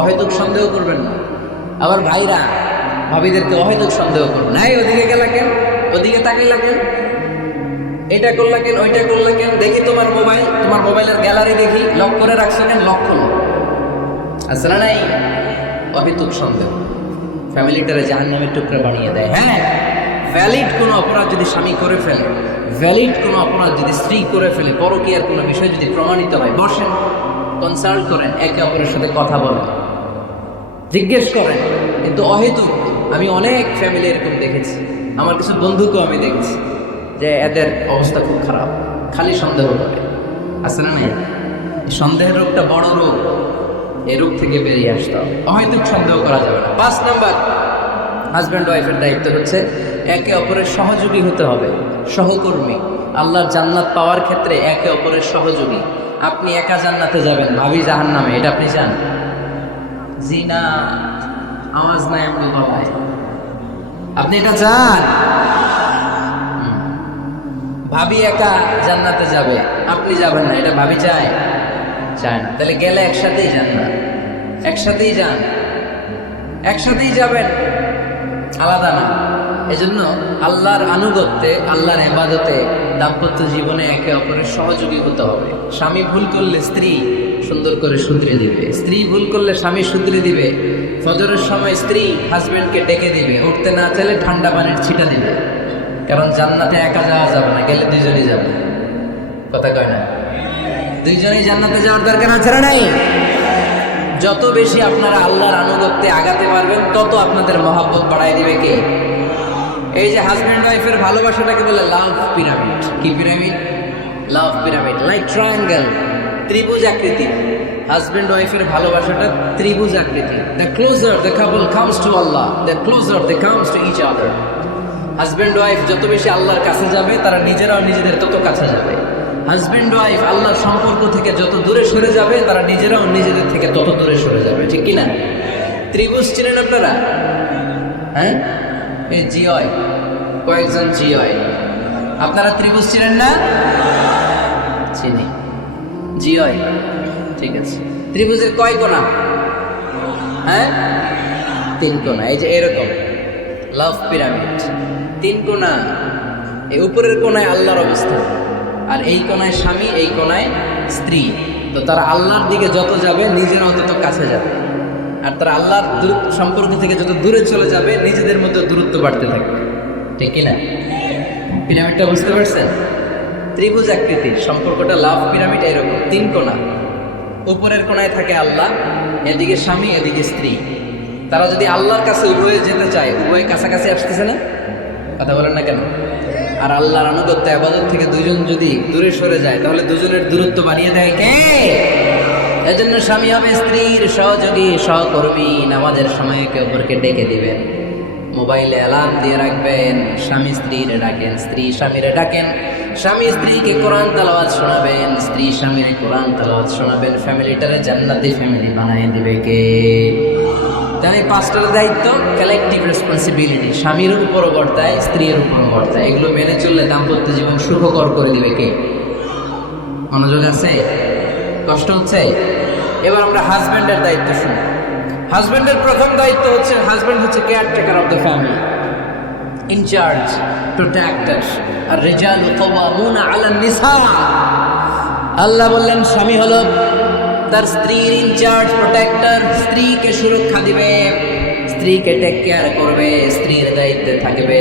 অহেতুক সন্দেহ করবেন না। আবার ভাইরা ভাবিদেরকে অহেতুক সন্দেহ করবেন, এই ওদিকে গেলা কেন, ওদিকে তাকাইলা কেন, এটা করলা কেন, ওইটা করলা কেন, দেখি তোমার মোবাইলের গ্যালারি দেখি, লক করে রাখছো কেন, লক করো। আছে না নাই? অহেতুক সন্দেহ ফ্যামিলিটারে জাহান্নামের টুকরা বানিয়ে দেয়। হ্যাঁ, ভ্যালিড কোনো অপরাধ যদি স্বামী করে ফেলে, ভ্যালিড কোনো অপরাধ যদি স্ত্রী করে ফেলে, পরকীয়ার কোনো বিষয় যদি প্রমাণিত হয়, বসেন, কনসাল্ট করেন, একে অপরের সাথে কথা বলেন, জিজ্ঞেস করেন। কিন্তু অহেতুক, আমি অনেক ফ্যামিলি এরকম দেখেছি, আমার কিছু বন্ধুকেও আমি দেখেছি যে এদের অবস্থা খুব খারাপ, খালি সন্দেহ করে। আছে না নাই? সন্দেহের রোগটা বড় রোগ, এই রোগ থেকে বেরিয়ে আসতে হবে। অহেতুক সন্দেহ করা যাবে না। 5 নাম্বার, হাজব্যান্ড ওয়াইফের দায়িত্ব হচ্ছে একে অপরের সহযোগী হতে হবে, সহকর্মী। আল্লাহর জান্নাত পাওয়ার ক্ষেত্রে একে অপরের সহযোগী। আপনি একা জান্নাতে যাবেন, ভাবি জাহান্নামে, এটা আপনি চান? জি না, আওয়াজ নাই আপনার গলায়। আপনি এটা চান? ভাবি একা জান্নাতে যাবে, আপনি যাবেন না, এটা ভাবি চায়? চায় না। তাহলে গেলে একসাথেই যান না, একসাথেই যান, একসাথেই যাবেন, আলাদা না। এজন্য আল্লাহর আনুগত্যে, আল্লাহর ইবাদতে, দাম্পত্য জীবনে একে অপরের সহযোগী হতে হবে। স্বামী ভুল করলে স্ত্রী সুন্দর করে শুধরে দিবে, স্ত্রী ভুল করলে স্বামী শুধরে দিবে। ফজরের সময় স্ত্রী হাজবেন্ডকে ডেকে দিবে, উঠতে না চাইলে ঠান্ডা পানির ছিটা দিবে। কারণ জান্নাতে একা যাওয়া যাবে না, গেলে দুইজনই যাবে। কথা কয় না? দুইজনই জান্নাতে যাওয়ার দরকার আছে না নাই? যত বেশি আপনারা আল্লাহর আনুগত্যে আগাতে পারবেন, তত আপনাদের মহব্বত বাড়াই দিবে কে? এই যে হাজব্যান্ড ওয়াইফের ভালোবাসাটাকে বলে লাভ পিরামিড। কি pyramid? Love pyramid, like triangle, ত্রিভুজ আকৃতি। হাজব্যান্ড ওয়াইফের ভালোবাসাটা ত্রিভুজ আকৃতি। The closer the couple comes to Allah, the closer they comes to each other. Husband wife যত বেশি আল্লাহর কাছে যাবে, তারা নিজেরাও নিজেদের তত কাছে যাবে। হাজব্যান্ড ওয়াইফ আল্লাহর সম্পর্ক থেকে যত দূরে সরে যাবে, তারা নিজেরাও নিজেদের থেকে তত দূরে সরে যাবে। ঠিক কিনা? ত্রিভুজ চিনেন আপনারা? হ্যাঁ, এই জিওয় কয়েকজন জিওয়, আপনারা ত্রিভুজ চিনেন না? চিনি, জিওয়। ঠিক আছে, ত্রিভুজের কয় কোণা? হ্যাঁ, 3 কোণা। এই যে এরকম লাভ পিরামিড, 3 কোণা। এই উপরের কোণায় আল্লাহর অবস্থান, আর এই কোণায় স্বামী, এই কোণায় স্ত্রী। তো তারা আল্লাহর দিকে যত যাবে, নিজেরাও তত কাছে যাবে। আর তারা আল্লাহর সম্পর্ক থেকে যত দূরে চলে যাবে, নিজেদের মধ্যে দূরত্ব বাড়তে থাকবে। ঠিক কিনা? পিরামিডটা বুঝতে পারছেন? ত্রিভুজ আকৃতির সম্পর্কটা লাভ পিরামিড এরকম, 3 কোণা। উপরের কোণায় থাকে আল্লাহ, এদিকে স্বামী, এদিকে স্ত্রী। তারা যদি আল্লাহর কাছে উভয়ে যেতে চায়, উভয়ে কাছাকাছি আসতেছে না? কথা বলেন না কেন? আর আল্লাহর আনুগত্য ইবাদত থেকে দুইজন যদি দূরে সরে যায়, তাহলে দুজনের দূরত্ব বাড়িয়ে দেয় কে? এজন্য স্বামী হবে স্ত্রীর সহযোগী, সহকর্মী। নামাজের সময় একে অপরকে ডেকে দিবেন, মোবাইলে অ্যালার্ম দিয়ে রাখবেন। স্বামী স্ত্রীরে ডাকেন, স্ত্রী স্বামীরে ডাকেন। স্বামী স্ত্রীকে কোরআন তেলাওয়াত শোনাবেন, স্ত্রী স্বামীর কোরআন তেলাওয়াত শোনাবেন। ফ্যামিলিটারে জান্নাতি ফ্যামিলি বানায় দিবে কে? তাই 5টার দায়িত্ব, কালেকটিভ রেসপন্সিবিলিটি। স্বামীর উপরও বর্তায়, স্ত্রীর উপরও বর্তায়। এগুলো মেনে চললে দাম্পত্য জীবন সুখকর করে দিবে কে? মনোযোগ আছে? কষ্ট হচ্ছে? এবার আমরা হাজব্যান্ডের দায়িত্ব শুনি। হাজব্যান্ডের প্রথম দায়িত্ব হচ্ছে, হাজব্যান্ড হচ্ছে caretaker of the family, in charge, protector. আর রিজালু কাওয়ামুনা আলান নিসা। আল্লাহ বললেন স্বামী হলো তার স্ত্রীর ইনচার্জ, প্রোটেক্টর। স্ত্রীকে সুরক্ষা দিবে, স্ত্রীকে টেক কেয়ার করবে, স্ত্রীর দায়িত্বে থাকবে।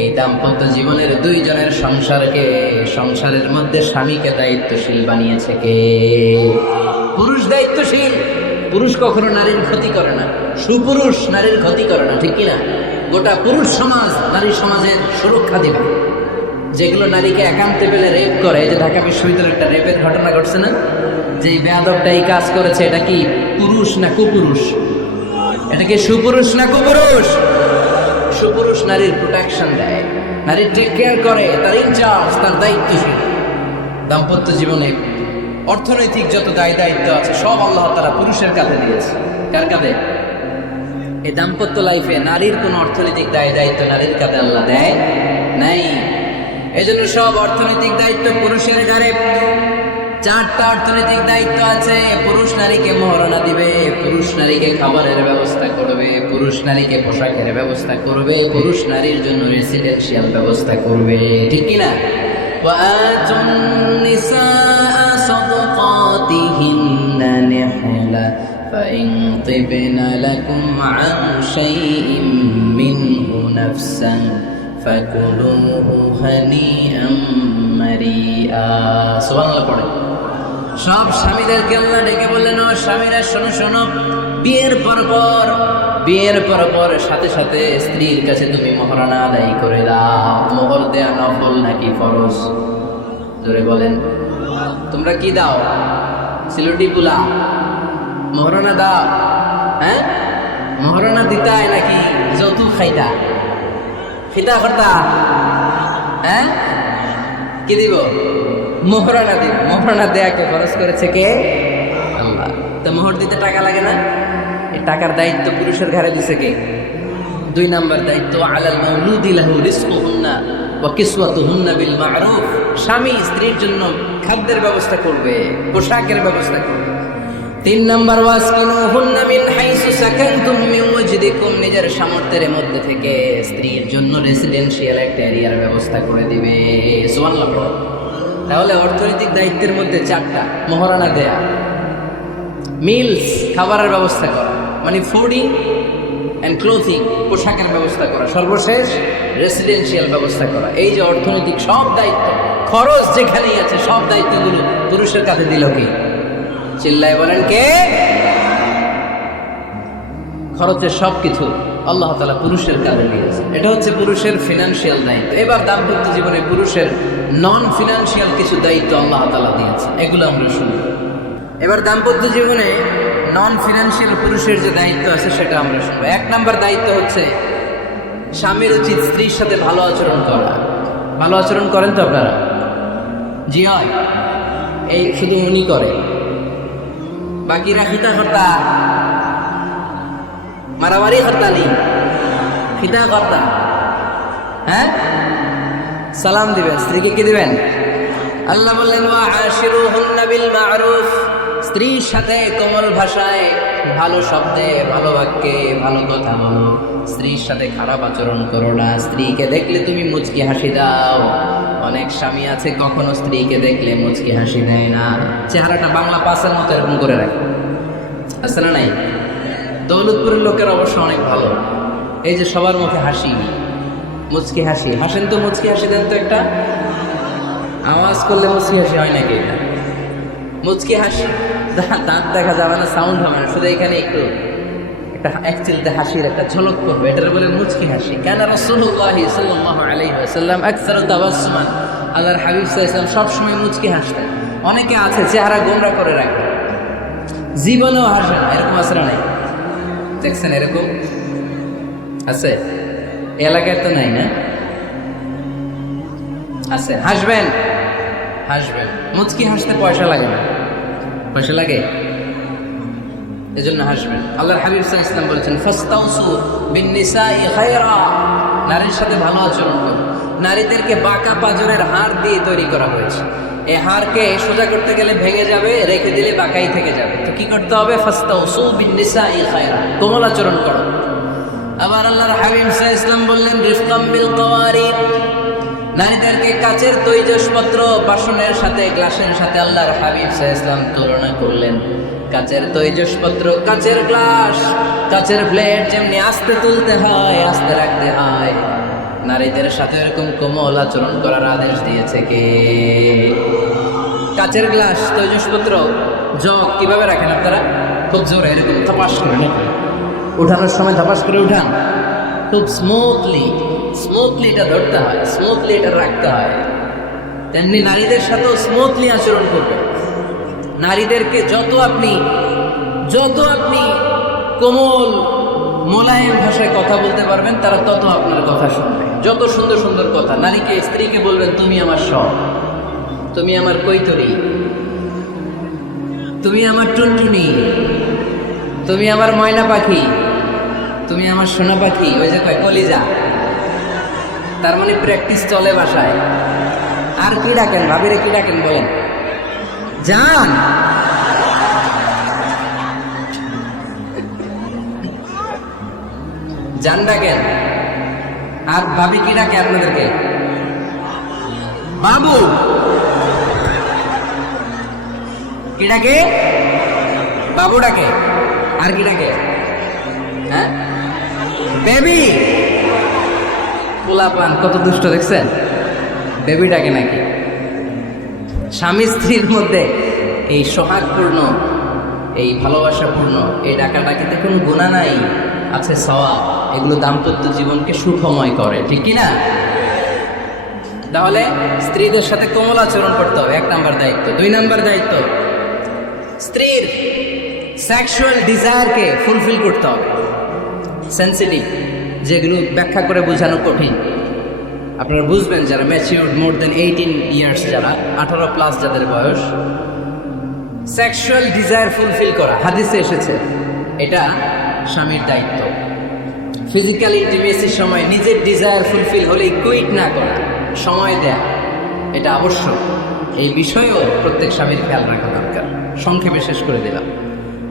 এই দাম্পত্য জীবনের দুইজনের সংসারকে, সংসারের মধ্যে স্বামীকে দায়িত্বশীল বানিয়েছে কে? পুরুষ দায়িত্বশীল। পুরুষ কখনো নারীর ক্ষতি করে না, সুপুরুষ নারীর ক্ষতি করে না। ঠিক কিনা? গোটা পুরুষ সমাজ নারী সমাজের সুরক্ষা দিবে। যেগুলো নারীকে একান্তে পেলে রেপ করে, এই যে ঢাকা বিশ্ববিদ্যালয়ের একটা রেপের ঘটনা ঘটছে না, যে বেয়াদবটা এই কাজ করেছে, এটা কি পুরুষ না কুপুরুষ? এটা কি সুপুরুষ না কুপুরুষ? সুপুরুষ নারীর প্রোটেকশন দেয়, নারীর টেক কেয়ার করে, তার ইনচার্জ, তার দায়িত্বশীল। দাম্পত্য জীবনে অর্থনৈতিক যত দায় দায়িত্ব আছে সব আল্লাহ তাআলা পুরুষের কাঁধে দিয়েছে। কার কাঁধে? এই দাম্পত্য লাইফে নারীর কোনো অর্থনৈতিক দায় দায়িত্ব নারীর কাঁধে আল্লাহ দেয় নাই। এজন্য সব অর্থনৈতিক দায়িত্ব পুরুষের ঘাড়ে। 4টা অর্থনৈতিক দায়িত্ব আছে। পুরুষ নারীকে মহারণা দিবে, পুরুষ নারীকে খাবারের ব্যবস্থা করবে, পুরুষ নারীকে পোশাকের ব্যবস্থা করবে, পুরুষ নারীর জন্য রেসিডেন্সিয়াল ব্যবস্থা করবে। ঠিক কিনা? وآتوا النساء صدقاتهن نحلة فإن طبن لكم عن شيء منه نفسا فكلوه هنيئا مريئا। সুবহানাল্লাহ পড়ে। সব স্বামীদেরকে আল্লাহ ডেকে বললেন, ও স্বামীরা শোনো শোনো, বিয়ের পর সাথে সাথে স্ত্রীর কাছে তুমি মহারণা আদায় করে দাও। মোহর দেয়া নফল নাকি ফরজ? জোরে বলেন। তোমরা কি দাও? সিলুটি পুলা মহারণা দাও? হ্যাঁ, মহারণা দিতাই নাকি যৌতুক খাইতা? খিতা করতা? হ্যাঁ, কি দিব? মোহরানা দিব। মোহরানা দেয়াকে খরচ করেছে কে? আল্লাহ। তো মোহর দিতে টাকা লাগে না? এই টাকার দায়িত্ব পুরুষের ঘাড়ে দিছে কে? 2 নাম্বার দায়িত্ব, আলাল মাউলুদি লাহু রিজকুহুন্না ওয়া কিসওয়াতুহুন্না বিল মা'রুফ। স্বামী স্ত্রীর জন্য খাদ্যের ব্যবস্থা করবে, পোশাকের ব্যবস্থা করবে। 3 নাম্বার, ওয়াসকিনুহুন্না মিন হাইসু সাকানতুম মিন ওয়াজদিকুম। নিজের সামর্থ্যের মধ্যে থেকে স্ত্রীর জন্য রেসিডেন্সিয়াল একটা এরিয়ার ব্যবস্থা করে দিবে। সুবহানাল্লাহ। তাহলে অর্থনৈতিক দায়িত্বের মধ্যে 4টা: মহারণা দেয়া, মিলস খাবারের ব্যবস্থা করা, মানে ফুডিং অ্যান্ড ক্লোথিং, পোশাকের ব্যবস্থা করা, সর্বশেষ রেসিডেন্সিয়াল ব্যবস্থা করা। এই যে অর্থনৈতিক সব দায়িত্ব, খরচ যেখানেই আছে সব দায়িত্বগুলো পুরুষের কাঁধে দিল কি? চিল্লায় বলেন কে? খরচের সব কিছু আল্লাহ তাআলা পুরুষের কাঁধে দিয়েছে। এটা হচ্ছে পুরুষের ফিনান্সিয়াল দায়িত্ব। এবার দাম্পত্য জীবনে পুরুষের নন ফিনান্সিয়াল কিছু দায়িত্ব আল্লাহ তাআলা দিয়েছে, এগুলো আমরা শুনব। এবার দাম্পত্য জীবনে নন ফিনান্সিয়াল পুরুষের যে দায়িত্ব আছে সেটা আমরা শুনবো। 1 নাম্বার দায়িত্ব হচ্ছে স্বামীর উচিত স্ত্রীর সাথে ভালো আচরণ করা। ভালো আচরণ করেন তো আপনারা? জি হয়। এই শুধু উনি করে, বাকিরা খিতা কর্তা, মারামারি কর্তা নেই, খিতা কর্তা। হ্যাঁ, সালাম দিবেন, স্ত্রীকে কি দিবেন? আল্লাহ বললেন, ওয়া আশিরুহুন্না বিল মা'রুফ। স্ত্রীর সাথে কোমল ভাষায়, ভালো শব্দে, ভালো বাক্যে, ভালো কথা বলো। স্ত্রীর সাথে খারাপ আচরণ করো না। স্ত্রীকে দেখলে তুমি মুচকি হাসি দাও। অনেক স্বামী আছে কখনো স্ত্রীকে দেখলে মুচকি হাসি দেয় না, চেহারাটা বাংলা পাসের মতো এরকম করে রাখে। আছে না নাই? দৌলতপুরের লোকের অবশ্য অনেক ভালো, এই যে সবার মুখে হাসি, মুচকি হাসি। হাসেন তো, মুচকি হাসি দেন তো একটা। আওয়াজ করলে মুচকি হাসি হয় নাকি? এটা মুচকি হাসি, দাঁত দেখা যাবে না, সাউন্ড হবে না, শুধু এখানে একটু একটা এক চিলতে হাসির একটা ঝলক করবে, এটার বলে মুচকি হাসি। কেন? রাসূলুল্লাহ সাল্লাল্লাহু আলাইহি ওয়াসাল্লাম আকসারু তাবাসসুমান। আল্লাহর হাবিব সাল্লাল্লাহু আলাইহি ওয়াসাল্লাম সব সময় মুচকি হাসতেন। অনেকে আছে চেহারা গোমরা করে রাখে, জীবনেও হাসে না, এরকম আছে না নাই? দেখছেন এরকম আছে? এলাকায় তো নাই না? আছে। হাসবেন, হাসবেন। মুচকি হাসতে পয়সা লাগে না, পয়সা লাগে, এজন্য হাসবেন। আল্লাহর হাবিব সাল্লাল্লাহু আলাইহি ওয়াসাল্লাম বলেছেন, ফাস্তাউসু বিন-নিসাই খায়রা। নারীর সাথে ভালো আচরণ করো। নারীদেরকে বাঁকা পাঁজরের হাড় দিয়ে তৈরি করা হয়েছে। এই হাড়কে সোজা করতে গেলে ভেঙে যাবে, রেখে দিলে বাঁকাই থেকে যাবে। তো কি করতে হবে? ফাস্তাউসু বিন-নিসাই খায়রা, কোমল আচরণ করো। আবার আল্লাহর হাবিব সাল্লাল্লাহু আলাইহি ওয়াসাল্লাম বললেন, রিফকাম বিল কাওয়ারিদ। নারীদেরকে কাচের তৈজসপত্র, বাসনের সাথে, গ্লাসের সাথে আল্লাহর হাবিব সাল্লাল্লাহু আলাইহি ওয়াসাল্লাম তুলনা করলেন। কাচের তৈজসপত্র, কাচের গ্লাস, কাচের প্লেট যেমনি আস্তে তুলতে হয়, আস্তে রাখতে হয়, নারীদের সাথে এরকম কোমল আচরণ করার আদেশ দিয়েছে কে? কাচের গ্লাস, তৈজসপত্র, জগ কিভাবে রাখেন আপনারা? খুব জোরে এরকম থাপাস করে নাকি? উঠানোর সময় ধাপাস করে উঠান, খুব স্মুথলি এটা ধরতে হয়, স্মুথলি এটা রাখতে হয়। তেমনি নারীদের সাথেও স্মুথলি আচরণ করবে। নারীদেরকে যত আপনি কোমল মোলায়েম ভাষায় কথা বলতে পারবেন, তারা তত আপনার কথা শুনবে। যত সুন্দর সুন্দর কথা নারীকে, স্ত্রীকে বলবেন, তুমি আমার সব, তুমি আমার কৈতরী, তুমি আমার টুনটুনি, তুমি আমার ময়না পাখি, তুমি আমার সোনা পাখি, ওই যে কয় কলিজা। তার মানে প্র্যাকটিস চলে বাসায়। আর কি ডাকেন ভাবিরে, কি ডাকেন বলেন? জান। জান ডাকেন। আর ভাবি কি ডাকে আপনাদেরকে? বাবু। কি ডাকে? বাবু ডাকে। আর কি ডাকে? হ্যাঁ, বেবি। পোলাপান কত দুষ্ট দেখছেন, বেবি ডাকে নাকি? স্বামী স্ত্রীর মধ্যে এই সোহাগপূর্ণ, এই ভালোবাসাপূর্ণ এই ডাকাডাকিতে কোনো গুনাহ নাই, আছে সওয়াব। এগুলো দাম্পত্য জীবনকে সুখময় করে, ঠিক কিনা? তাহলে স্ত্রীদের সাথে কোমল আচরণ করতে হবে, 1 নাম্বার দায়িত্ব। 2 নাম্বার দায়িত্ব, স্ত্রীর সেক্সুয়াল ডিজায়ারকে ফুলফিল করতে হবে। সেন্সিটিভ, যেগুলো ব্যাখ্যা করে বোঝানো কঠিন। আপনারা বুঝবেন যারা ম্যাচিউরড, মোর দেন 18 ইয়ার্স, যারা 18+ যাদের বয়স, সেক্সুয়াল ডিজায়ার ফুলফিল করা হাদিসে এসেছে, এটা স্বামীর দায়িত্ব। ফিজিক্যাল ইন্টিমেসির সময় নিজের ডিজায়ার ফুলফিল হলেই কুইট না করা, সময় দেয়া, এটা আবশ্যক। এই বিষয়েও প্রত্যেক স্বামীর খেয়াল রাখা দরকার। সংক্ষেপে শেষ করে দিলাম।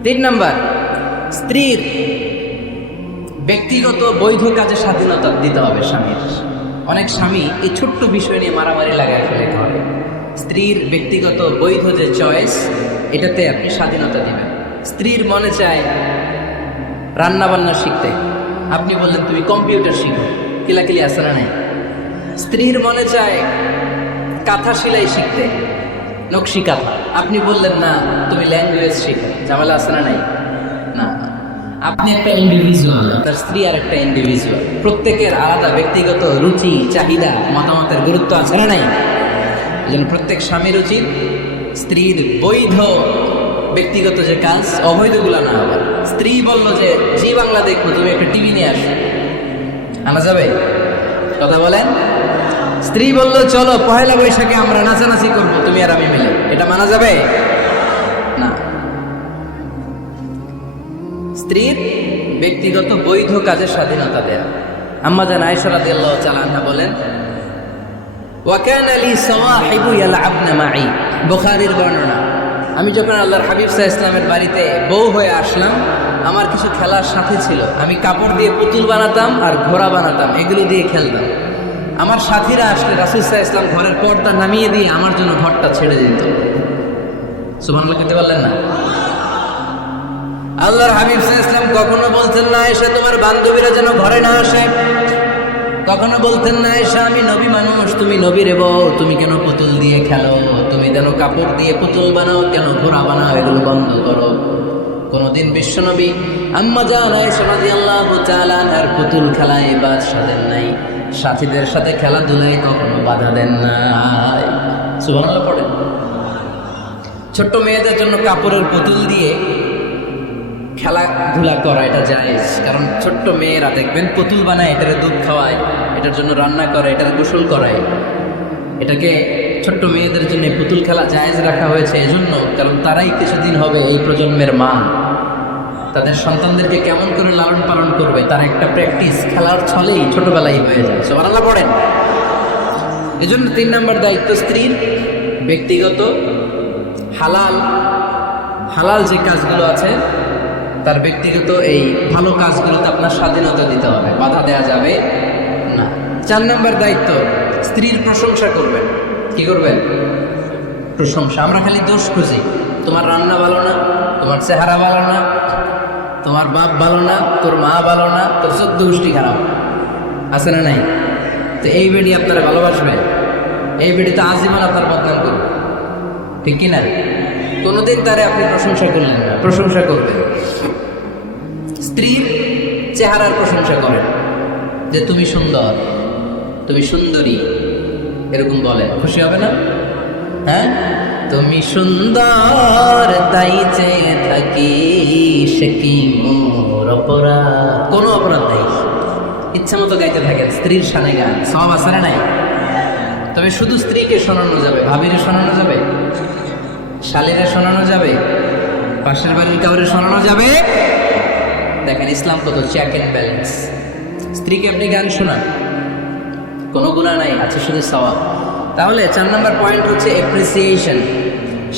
3 নাম্বার, স্ত্রীর ব্যক্তিগত বৈধ কাজে স্বাধীনতা দিতে হবে স্বামীর। অনেক স্বামী এই ছোট্ট বিষয় নিয়ে মারামারি লাগায় ফেলে ঘরে। স্ত্রীর ব্যক্তিগত বৈধ যে চয়েস, এটাতে আপনি স্বাধীনতা দিবেন। স্ত্রীর মনে চায় রান্না বান্না শিখতে, আপনি বললেন তুমি কম্পিউটার শিখো, কিলাকিলি আছে না নাই? স্ত্রীর মনে চায় কাঁথা সেলাই শিখতে, নকশি কাঁথা, আপনি বললেন না তুমি ল্যাঙ্গুয়েজ শিখো, ঝামেলা আছে না নাই? না, আপনি একটা ইন্ডিভিজুয়াল, তার স্ত্রী আর একটা ইন্ডিভিজুয়াল। প্রত্যেকের আলাদা ব্যক্তিগত রুচি, চাহিদা, মতামতের গুরুত্ব আছে না নাই? এই জন্য প্রত্যেক স্বামীর উচিত স্ত্রীর বৈধ ব্যক্তিগত যে কাজ, অবৈধগুলা না হবে। স্ত্রী বললো যে জি বাংলা দেখবো, তুমি একটা টিভি নিয়ে আসো, আনা যাবে? কথা বলেন। স্ত্রী বললো চলো 1 বৈশাখে আমরা নাচানাচি করবো তুমি আর আমি মিলে, এটা মানা যাবে না। স্ত্রীর ব্যক্তিগত বৈধ কাজের স্বাধীনতা দেয়া। আম্মা জান আয়েশা রাদিয়াল্লাহু তাআলা আনহা বলেন, ওয়া কানা লি সাওয়াহিবু ইয়ালআবনা মাই, বুখারীর বর্ণনা। আমি যখন আল্লাহর হাবিব সাল্লাল্লাহু আলাইহি ওয়াসাল্লামের বাড়িতে বউ হয়ে আসলাম, আমার কিছু খেলার সাথে ছিল। আমি কাপড় দিয়ে পুতুল বানাতাম আর ঘোড়া বানাতাম, এগুলো দিয়ে খেলতাম। আমার সাথীরা আসলে রাসূল সাল্লাল্লাহু আলাইহি ওয়াসাল্লাম ঘরের পর্দা নামিয়ে দিয়ে আমার জন্য ঘরটা ছেড়ে দিত। সুবহানাল্লাহ খেতে পারলেন না? আল্লাহর হাবিব সাল্লাল্লাহু আলাইহি ওয়াসাল্লাম কখনো বলতেন না আয়েশা তোমার বান্ধবীরা যেন ঘরে না আসে, কখনো বলতেন না আয়েশা আমি নবী মানুষ, তুমি নবীর বউ, তুমি কেন পুতুল দিয়ে খেলো, তুমি যেন কাপড় দিয়ে পুতুল বানাও, কেন ঘোড়া বানাও, এগুলো বন্ধ করো। কোনদিন বিশ্বনবী আম্মা জান আয়েশা রাদিয়াল্লাহু তাআলা আনহার পুতুল খেলায় বাধা দেন নাই, সাথীদের সাথে খেলাধুলায় কখনো বাধা দেন নাই। সুবহানাল্লাহ পড়েন। ছোট্ট মেয়েদের জন্য কাপড়ের পুতুল দিয়ে খেলাধুলা করা এটা জায়েজ, কারণ ছোট্ট মেয়েরা দেখবেন পুতুল বানায়, এটার দুধ খাওয়ায়, এটার জন্য রান্না করে, এটার গোসল করায়। এটাকে ছোট্ট মেয়েদের জন্য পুতুল খেলা জায়েজ রাখা হয়েছে এজন্য, কারণ তারাই কিছুদিন হবে এই প্রজন্মের মা। তাদের সন্তানদেরকে কেমন করে লালন পালন করবে তার একটা প্র্যাকটিস খেলার ছলেই ছোটবেলায় হয়ে যায়। সুবহানাল্লাহ পড়েন। এজন্য 3 নাম্বার দায়িত্ব স্ত্রীর ব্যক্তিগত হালাল যে কাজগুলো আছে তার ব্যক্তিগত এই ভালো কাজগুলোতে আপনার স্বাধীনতা দিতে হবে, বাধা দেওয়া যাবে না। 4 নাম্বার দায়িত্ব, স্ত্রীর প্রশংসা করবেন। কি করবেন? প্রশংসা। আমরা খালি দোষ খুঁজি, তোমার রান্না ভালো না, তোমার চেহারা ভালো না, তোমার বাপ ভালো না, তোর মা ভালো না, তোর 14 গোষ্ঠী খারাপ, আছে না নাই? তো এই বেডি আপনারা ভালোবাসবেন, এই বেডি তো আজীবন আপনার বদনাম করবে, ঠিক কিনা? কোনোদিন তারে আপনি প্রশংসা করলেন না, প্রশংসা করবেন। স্ত্রীর চেহারার প্রশংসা করেন, যে তুমি সুন্দর, তুমি সুন্দরী, এরকম বলে, খুশি হবে না? হ্যাঁ, তুমি সুন্দর তাই চেয়ে থাকি, সে কি মোর অপরাধ? কোনো অপরাধ নেই, ইচ্ছা মতো গাইতে থাকেন স্ত্রীর শানে গান, সব আছে না নাই? তবে শুধু স্ত্রীকে শোনানো যাবে, ভাবিরে শোনানো যাবে, শালীরে শোনানো যাবে, পাশের বাড়ির কাউরে সরানো যাবে? দেখেন ইসলাম কত চেক অ্যান্ড ব্যালেন্স। স্ত্রীকে আপনি গান শোনান, কোনো গুনাহ নাই, আছে শুধু সওয়াব। তাহলে 4 নম্বর পয়েন্ট হচ্ছে অ্যাপ্রিসিয়েশন।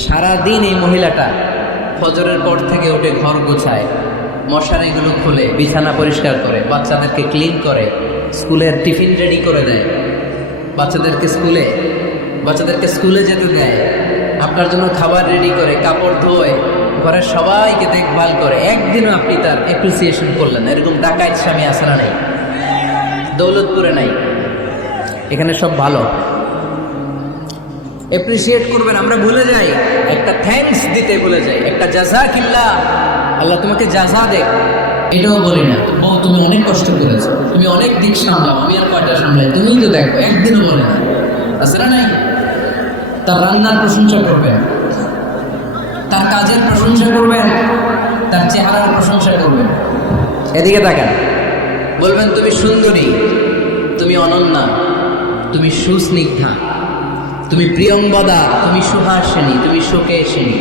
সারাদিন এই মহিলাটা ফজরের পর থেকে উঠে ঘর গোছায়, মশারিগুলো খুলে, বিছানা পরিষ্কার করে, বাচ্চাদেরকে ক্লিন করে, স্কুলের টিফিন রেডি করে দেয়, বাচ্চাদেরকে স্কুলে যেতে দেয়, আপনার জন্য খাবার রেডি করে, কাপড় ধোয়, ঘরের সবাইকে দেখভাল করে। একদিনও আপনি তার অ্যাপ্রিসিয়েশন করলেন? এরকম ডাকাইত স্বামী আছে না নাই? দৌলতপুরে নাই, এখানে সব ভালো। অ্যাপ্রিসিয়েট করবেন। আমরা ভুলে যাই, একটা থ্যাঙ্কস দিতে ভুলে যাই, একটা জাযাকিল্লাহ, আল্লাহ তোমাকে জাযা দেখ, এটাও বলি না। ও তুমি অনেক কষ্ট করেছো, তুমি অনেক দিক সামলাও, আমি আর কয়টা সামলাই, তুমিই তো দেখো, একদিনও বলে না। আছে না নাই? তার রান্নার প্রশংসা করবেন, তার কাজের প্রশংসা করবেন, তার চেহারার প্রশংসা করবেন। এদিকে তাকান, বলবেন তুমি সুন্দরী, তুমি অনন্যা, তুমি সুস্নিগ্ধা, তুমি প্রিয়ঙ্গদা, তুমি সুহাসিনী, তুমি শোকেশিনী,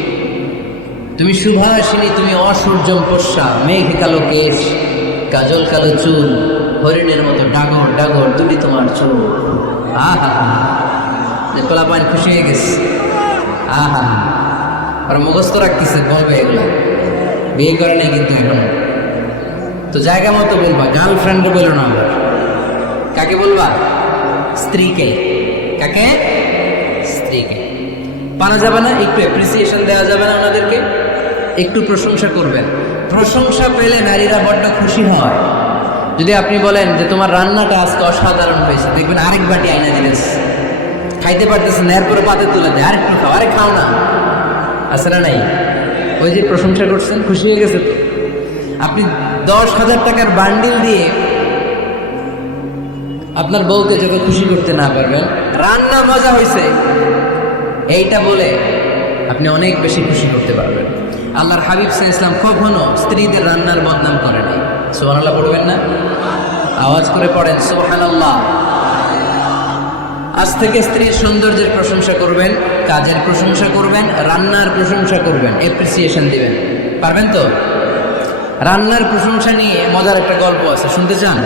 তুমি সুভাষিনী, তুমি অসূর্যম পোষ্যা, মেঘ কালো কেশ, কাজল কালো চুল, হরিণের মতো ডাগর ডাগর তুমি তোমার চুল। আহা, কলা পান খুশি হয়ে গেছে। আহা, আর মুখস্থ রাখতেছে, বলবে এগুলো। বিয়ে করে নেই কিন্তু এখনো। তো জায়গা মতো বলবা, গার্লফ্রেন্ডকে বলো না। আবার কাকে বলবা? স্ত্রীকে। কাকে? স্ত্রীকে। পারা যাবে না? একটু অ্যাপ্রিসিয়েশন দেওয়া যাবে না ওনাদেরকে? একটু প্রশংসা করবেন। প্রশংসা পেলে নারীরা বড্ড খুশি হয়। যদি আপনি বলেন যে তোমার রান্নাটা আজকে অসাধারণ হয়েছে, দেখবেন আরেক বাটি আইনা দিলেন, খাইতে পারতেছেন না, এরপরে পাতে তুলে দেয়, আরেকটু খাও, আরে খাও না। আছে না নাই? ওই যে প্রশংসা করছেন, খুশি হয়ে গেছে তো। আপনি 10,000 টাকার বান্ডিল দিয়ে আপনার বউকে যত খুশি করতে না পারবেন, রান্না মজা হয়েছে এইটা বলে আপনি অনেক বেশি খুশি করতে পারবেন। আল্লাহর হাবিব সাল্লাল্লাহু আলাইহি ওয়াসাল্লাম কখনো স্ত্রীদের রান্নার বদনাম করে নাই। সুবহানাল্লাহ পড়বেন না? আওয়াজ করে পড়েন সুবহানাল্লাহ। আজ থেকে স্ত্রীর সৌন্দর্যের প্রশংসা করবেন, কাজের প্রশংসা করবেন, রান্নার প্রশংসা করবেন, অ্যাপ্রিসিয়েশন দিবেন। পারবেন তো? রান্নার প্রশংসা নিয়ে মজার একটা গল্প আছে, শুনতে চান?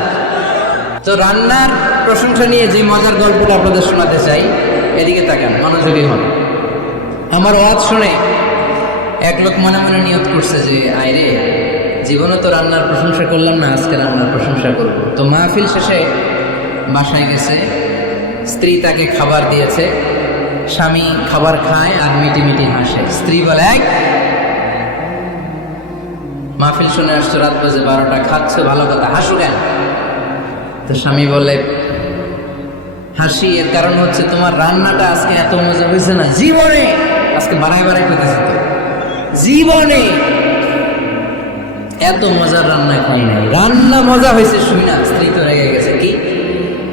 তো রান্নার প্রশংসা নিয়ে যে মজার গল্পটা আপনাদের শোনাতে চাই, এদিকে তাকান, মনোযোগী হন। আমার ওয়াজ শুনে এক লোক মনে মনে নিয়ত করছে যে আইরে, জীবনে তো রান্নার প্রশংসা করলাম না, আজকে রান্নার প্রশংসা করব। তো মাহফিল শেষে বাসায় গেছে, স্ত্রী তাকে খাবার দিয়েছে, স্বামী খাবার খায় আর মিটি মিটি হাসে। স্ত্রী বলে, এক মাহফিল শুনে আসছো, রাত বাজে 12টা, খাচ্ছ ভালো কথা, হাসু কেন? তো স্বামী বলে, হাসি এর কারণ হচ্ছে তোমার রান্নাটা আজকে এত মজা হয়েছে না জীবনে, আজকে বাড়াই বাড়াই করতেছে তো, জীবনে এত মজার রান্না খাই নাই। রান্না মজা হয়েছে শুই না। স্ত্রী তো রেগে গেছে, কি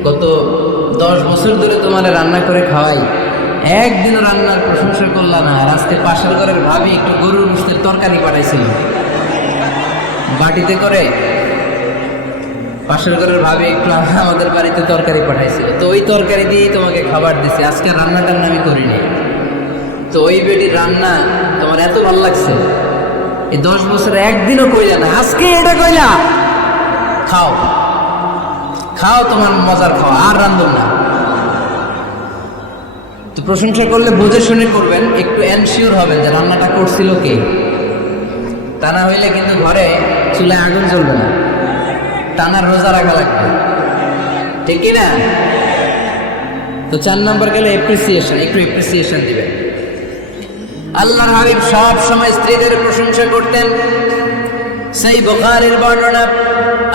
গত 10 বছর ধরে তোমার রান্না করে খাওয়াই, একদিনও রান্নার প্রশংসা করলা না, আর আজকে পাশের ঘরের ভাবি একটু গরুর গোশতের তরকারি পাঠাইছিল বাটিতে করে, পাশের ঘরের ভাবি একটু আমাদের বাড়িতে তরকারি পাঠাইছিল, তো ওই তরকারি দিয়েই তোমাকে খাবার দিছে, আজকে রান্নাটার আমি করিনি। তো ওই বেটির রান্না তোমার এত ভালো লাগছে, এই 10 বছরে একদিনও কইলা না, আজকে এটা কইলা, খাও খাও, তোমার মজার খাও, আর রান্ধব না। তো প্রশংসা করলে বুঝে শুনে করবেন, একটু এনশিওর হবেন যে রান্নাটা করছিল কে। তা না হইলে কিন্তু ঘরে চুলায় আগুন জ্বলবে না, টানার রোজা রাখা লাগবে, ঠিক কি না? তো 4 নম্বর গেলে অ্যাপ্রিসিয়েশন, একটু অ্যাপ্রিসিয়েশন দিবেন। আল্লাহর হাবিব সব সময় স্ত্রীদের প্রশংসা করতেন। সেই বুখারীর বর্ণনা,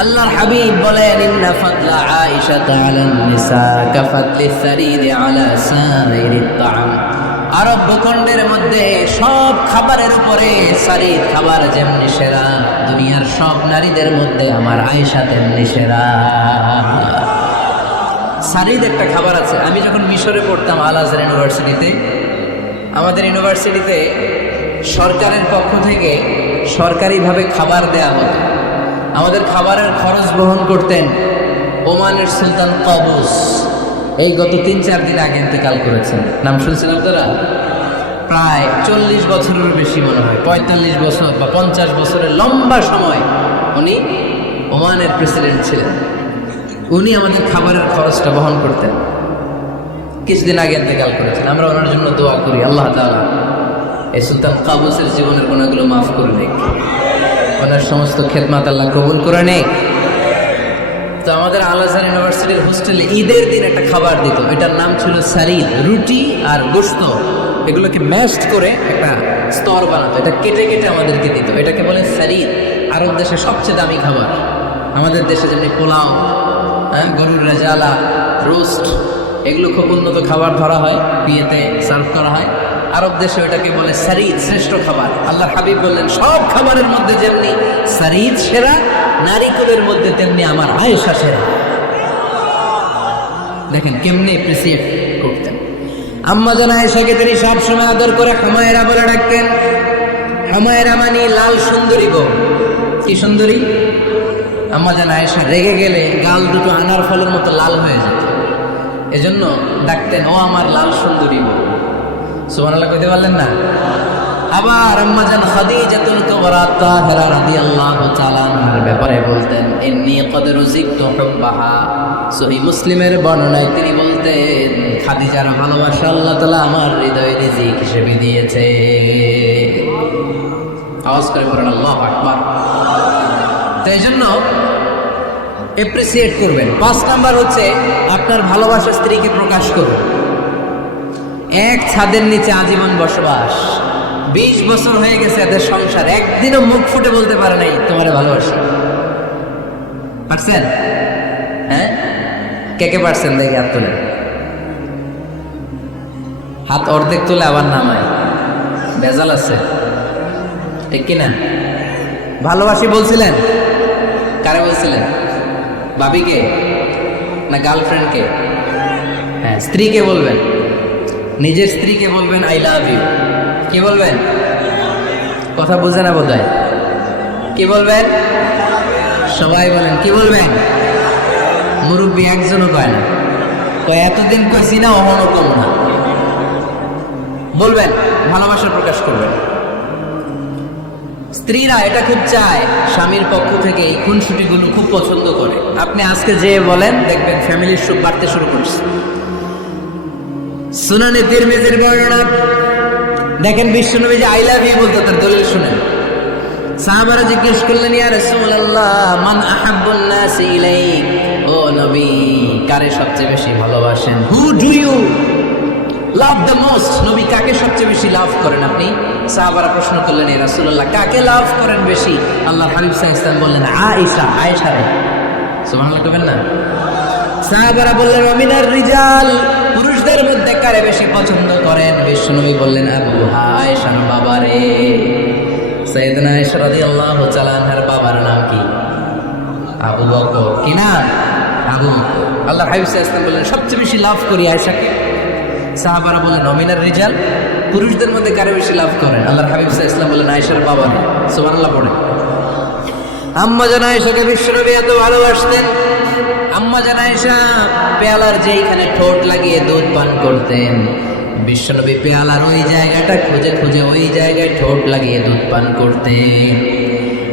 আল্লাহর হাবিব বলেন, ইন্না ফাদলা আয়েশা আলান নিসা কাফাদলি সারিরি আলা সাইরিত তাআম। আরব ভূখণ্ডের মধ্যে সব খাবারের উপরে সারির খাবার যেমনি সেরা, দুনিয়ার সব নারীদের মধ্যে আমার আয়েশা তেমনি সেরা। সারিদ একটা খাবার আছে। আমি যখন মিশরে পড়তাম আল আজহার ইউনিভার্সিটিতে, আমাদের ইউনিভার্সিটিতে সরকারের পক্ষ থেকে সরকারিভাবে খাবার দেয়া হতো। আমাদের খাবারের খরচ বহন করতেন ওমানের সুলতান কাবুস। এই গত 3-4 দিন আগে ইন্তেকাল করেছেন, নাম শুনছেন আপনারা? প্রায় 40 বছরের বেশি মনে হয়, 45 বছর বা 50 বছরের লম্বা সময় উনি ওমানের প্রেসিডেন্ট ছিলেন। উনি আমাদের খাবারের খরচটা বহন করতেন। কিছুদিন আগে ইন্তেকাল করেছেন। আমরা ওনার জন্য দোয়া করি আল্লাহ তাআলা এই সুলতান কাবুসের জীবনের গুনাহগুলো মাফ করে নিক, ওনার সমস্ত খেদমাত আল্লাহ কবুল করে নিক। তো আমাদের আল আজহার ইউনিভার্সিটির হোস্টেলে ঈদের দিন একটা খাবার দিত, এটার নাম ছিল সারিদ। রুটি আর গোশত এগুলোকে ম্যাশড করে একটা স্তর বানাতো, এটা কেটে কেটে আমাদেরকে দিত। এটাকে বলে সারিদ। আরব দেশে সবচেয়ে দামি খাবার। আমাদের দেশে যেমনি পোলাও, গরুর রেজালা, রোস্ট, এগুলো খুব উন্নত খাবার ধরা হয়, বিয়েতে সার্ভ করা হয়। আরব দেশে ওটাকে বলে সারিদ, শ্রেষ্ঠ খাবার। আল্লাহর হাবিব বললেন সব খাবারের মধ্যে যেমনি সারিদ সেরা, নারিকেলের মধ্যে তেমনি আমার আয়েশা সেরা। দেখেন কেমনে অ্যাপ্রিসিয়েট করতেন। আম্মা জান আয়েশাকে তিনি সবসময় আদর করে হুমায়রা বলে ডাকতেন। হুমায়রা মানে লাল সুন্দরী গো। কি সুন্দরী? আম্মা জান আয়েশা রেগে গেলে গাল দুটো আনার ফলের মতো লাল হয়ে যেত, এজন্য ডাকতেন ও আমার লাল সুন্দরী গো। সুবহানাল্লাহ কইতে পারলেন না? আবার আম্মা জান খাদিজাতুল কুবরা তাহেরা রাদিয়াল্লাহু তাআলা আনহার ব্যাপারে বলতেন ইন্নী ক্বাদ রুজিকতু হুব্বাহা। সহিহ মুসলিমের বর্ণনায় তিনি বলতেন খাদিজার ভালোবাসা আল্লাহ তাআলা আমার হৃদয়ে রিজিক হিসেবে দিয়েছে। আওয়াজ করে বলেন আল্লাহু আকবার। তাই জন্য অ্যাপ্রিসিয়েট করবেন। 5 নাম্বার হচ্ছে আপনার ভালোবাসা স্ত্রীকে প্রকাশ করুন। এক ছাদের নিচে আজীবন বসবাস, 20 বছর হয়ে গেছে এদের সংসার, একদিনও মুখ ফুটে বলতে পারে নাই তোমারে ভালোবাসি। পারছেন? হ্যাঁ, কে কে পারছেন? দেখি হাত তুলে। হাত অর্ধেক তুলে আবার নামায়, বেজাল আছে, ঠিক কিনা? ভালোবাসি বলছিলেন? কারে বলছিলেন? ভাবিকে না গার্লফ্রেন্ডকে? হ্যাঁ, স্ত্রীকে বলবেন, নিজের স্ত্রীকে বলবেন আই লাভ ইউ। কি বলবেন? কথা বুঝে না বোধ হয়। কি বলবেন? সবাই বলেন কি বলবেন? মুরব্বী একজনও কয় না, কয় এতদিন কইছি না, অহনো কম না। বলবেন, ভালোবাসা প্রকাশ করবেন। স্ত্রীরা এটা খুব চায়, স্বামীর পক্ষ থেকে এই খুনসুটিগুলো খুব পছন্দ করে। আপনি আজকে যে বলেন দেখবেন ফ্যামিলির সুখ বাড়তে শুরু করছে। সুনানে তিরমিজির বর্ণনা দেখেন, বিশ্বনবী যে আই লাভ ইউ বলতো তার দলিল শুনেন। সাহাবারা জিজ্ঞেস করলেন ইয়া রাসূলুল্লাহ মান আহাব্বুন নাস ইলাইক, ও নবী কারে সবচেয়ে বেশি ভালোবাসেন? Who do you love the most, নবী কাকে সবচেয়ে বেশি লাভ করেন আপনি? সাহাবারা প্রশ্ন করলেন ইয়া রাসূলুল্লাহ কাকে লাভ করেন বেশি? আল্লাহর হাবিব সাল্লাল্লাহু আলাইহি ওয়াসাল্লাম বললেন আয়েশা, আয়েশা রে। সুবহানাল্লাহ বলবেন না? সাহাবারা বললেন ওমিনার রিজাল, পুরুষদের মধ্যে কারে বেশি পছন্দ করেন? বিশ্বনবী বললেন আবুহা, আয়েশার বাবারে। সাইয়েদনা আয়েশা রাদিয়াল্লাহু তাআলা আনহার বাবার নাম কি? আবু বকর। কি না? আবু বকর। আল্লাহর হাবিব সাল্লাল্লাহু আলাইহি ওয়াসাল্লাম বললেন সবচেয়ে বেশি লাভ করি আয়েশাকে। সাহাবারা বললেন ওমিনার রিজাল, পুরুষদের মধ্যে কারে বেশি লাভ করেন? আল্লাহর হাবিব সাল্লাল্লাহু আলাইহি ওয়াসাল্লাম বললেন আয়েশার বাবারে। সুবহানাল্লাহ পড়ে। আম্মা জান আয়েশাকে বিশ্বনবী এত ভালোবাসতেন। আম্মা জান আয়েশা পেয়ালার যেইখানে ঠোঁট লাগিয়ে দুধ পান করতেন, বিশ্বনবী পেয়ালার ওই জায়গাটা খুঁজে খুঁজে ওই জায়গায় ঠোঁট লাগিয়ে দুধ পান করতেন।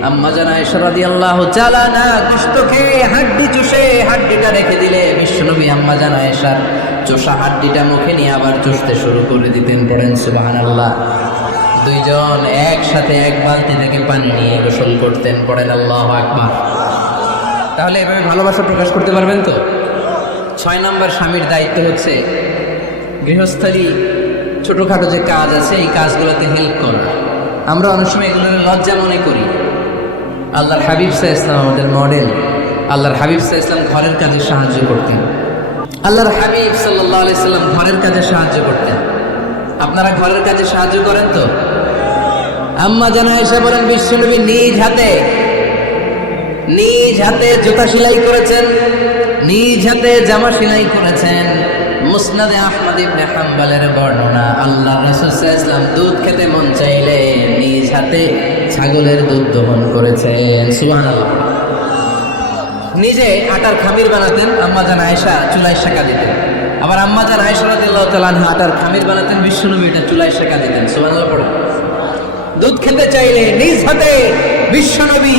আম্মা জান আয়েশা রাদিয়াল্লাহু তাআলা আনহা গোশত খেয়ে হাড্ডি চুষে হাড্ডিটা রেখে দিলে বিশ্বনবী আম্মা জান আয়েশার চোষা হাড্ডিটা মুখে নিয়ে আবার চুষতে শুরু করে দিতেন। পড়েন সুবহানাল্লাহ। দুইজন একসাথে এক বালতি থেকে পানি নিয়ে গোসল করতেন। পড়েন আল্লাহু আকবার। তাহলে এভাবে ভালোবাসা প্রকাশ করতে পারবেন তো? 6 নম্বর স্বামীর দায়িত্ব হচ্ছে গৃহস্থালী ছোটোখাটো যে কাজ আছে এই কাজগুলোতে হেল্প করা। আমরা অনেক সময় এগুলো লজ্জা মনে করি। আল্লাহর হাবিব সাল্লাল্লাহু আলাইহি ওয়াসাল্লাম আমাদের মডেল। আল্লাহর হাবিব সাল্লাল্লাহু আলাইহি ওয়াসাল্লাম ঘরের কাজে সাহায্য করতেন। আল্লাহর হাবিব সাল্লাল্লাহু আলাইহি ওয়াসাল্লাম ঘরের কাজে সাহায্য করতেন। আপনারা ঘরের কাজে সাহায্য করেন তো? আম্মা জান আয়েশা বলেন বিশ্বনবী নিজ হাতে জুতা সেলাই করেছেন, নিজ হাতে জামা সেলাই করেছেন। মুসনাদে আহমদ ইবনে হাম্বলের বর্ণনা, আল্লাহর রাসূল সাল্লাল্লাহু আলাইহি ওয়াসাল্লাম দুধ খেতে মন চাইলে নিজ হাতে ছাগলের দুধ দহন করেছেন। সুবহানাল্লাহ। নিজে আটার খামির বানাতেন, আম্মা জান আয়েশা চুলায় সেঁকা দিতেন। আবার আম্মা জান আয়েশা রাদিয়াল্লাহু তাআলা আনহা আটার খামির বানাতেন, বিশ্বনবী এটা চুলায় সেকা দিতেন। সুবহানাল্লাহ পড়ে। দুধ খেতে চাইলে নিজ হাতে বিশ্বনবী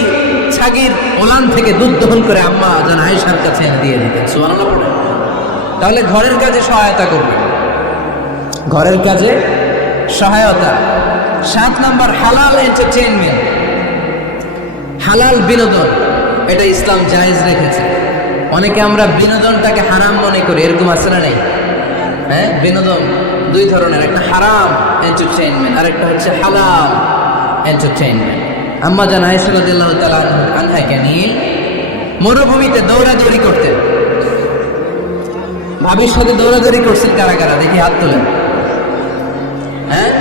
ছাগির ওলান থেকে দুধ দহন করে আম্মা জান আয়েশার কাছে এনে দিয়ে দিতেন। সুবহানাল্লাহ পড়ে। তাহলে ঘরের কাজে সহায়তা করবে, ঘরের কাজে সহায়তা। 7 নাম্বার হালাল এন্টারটেইনমেন্ট, হালাল বিনোদন, এটা ইসলাম জায়েজ রেখেছে। অনেকে আমরা বিনোদনটাকে হারাম মনে করি, এরকম আছে না নাই? হ্যাঁ, বিনোদন দুই ধরনের, একটা হারাম এন্টারটেইনমেন্ট আর একটা হচ্ছে হালাল এন্টারটেইনমেন্ট। আম্মা জান আয়েশা রাদিয়াল্লাহু তাআলা আনহাকে নিয়ে মরুভূমিতে দৌড়াদৌড়ি করতেন। ভাবির সাথে দৌড়াদৌড়ি করছেন কারা কারা? দেখি হাত তোলেন। হ্যাঁ,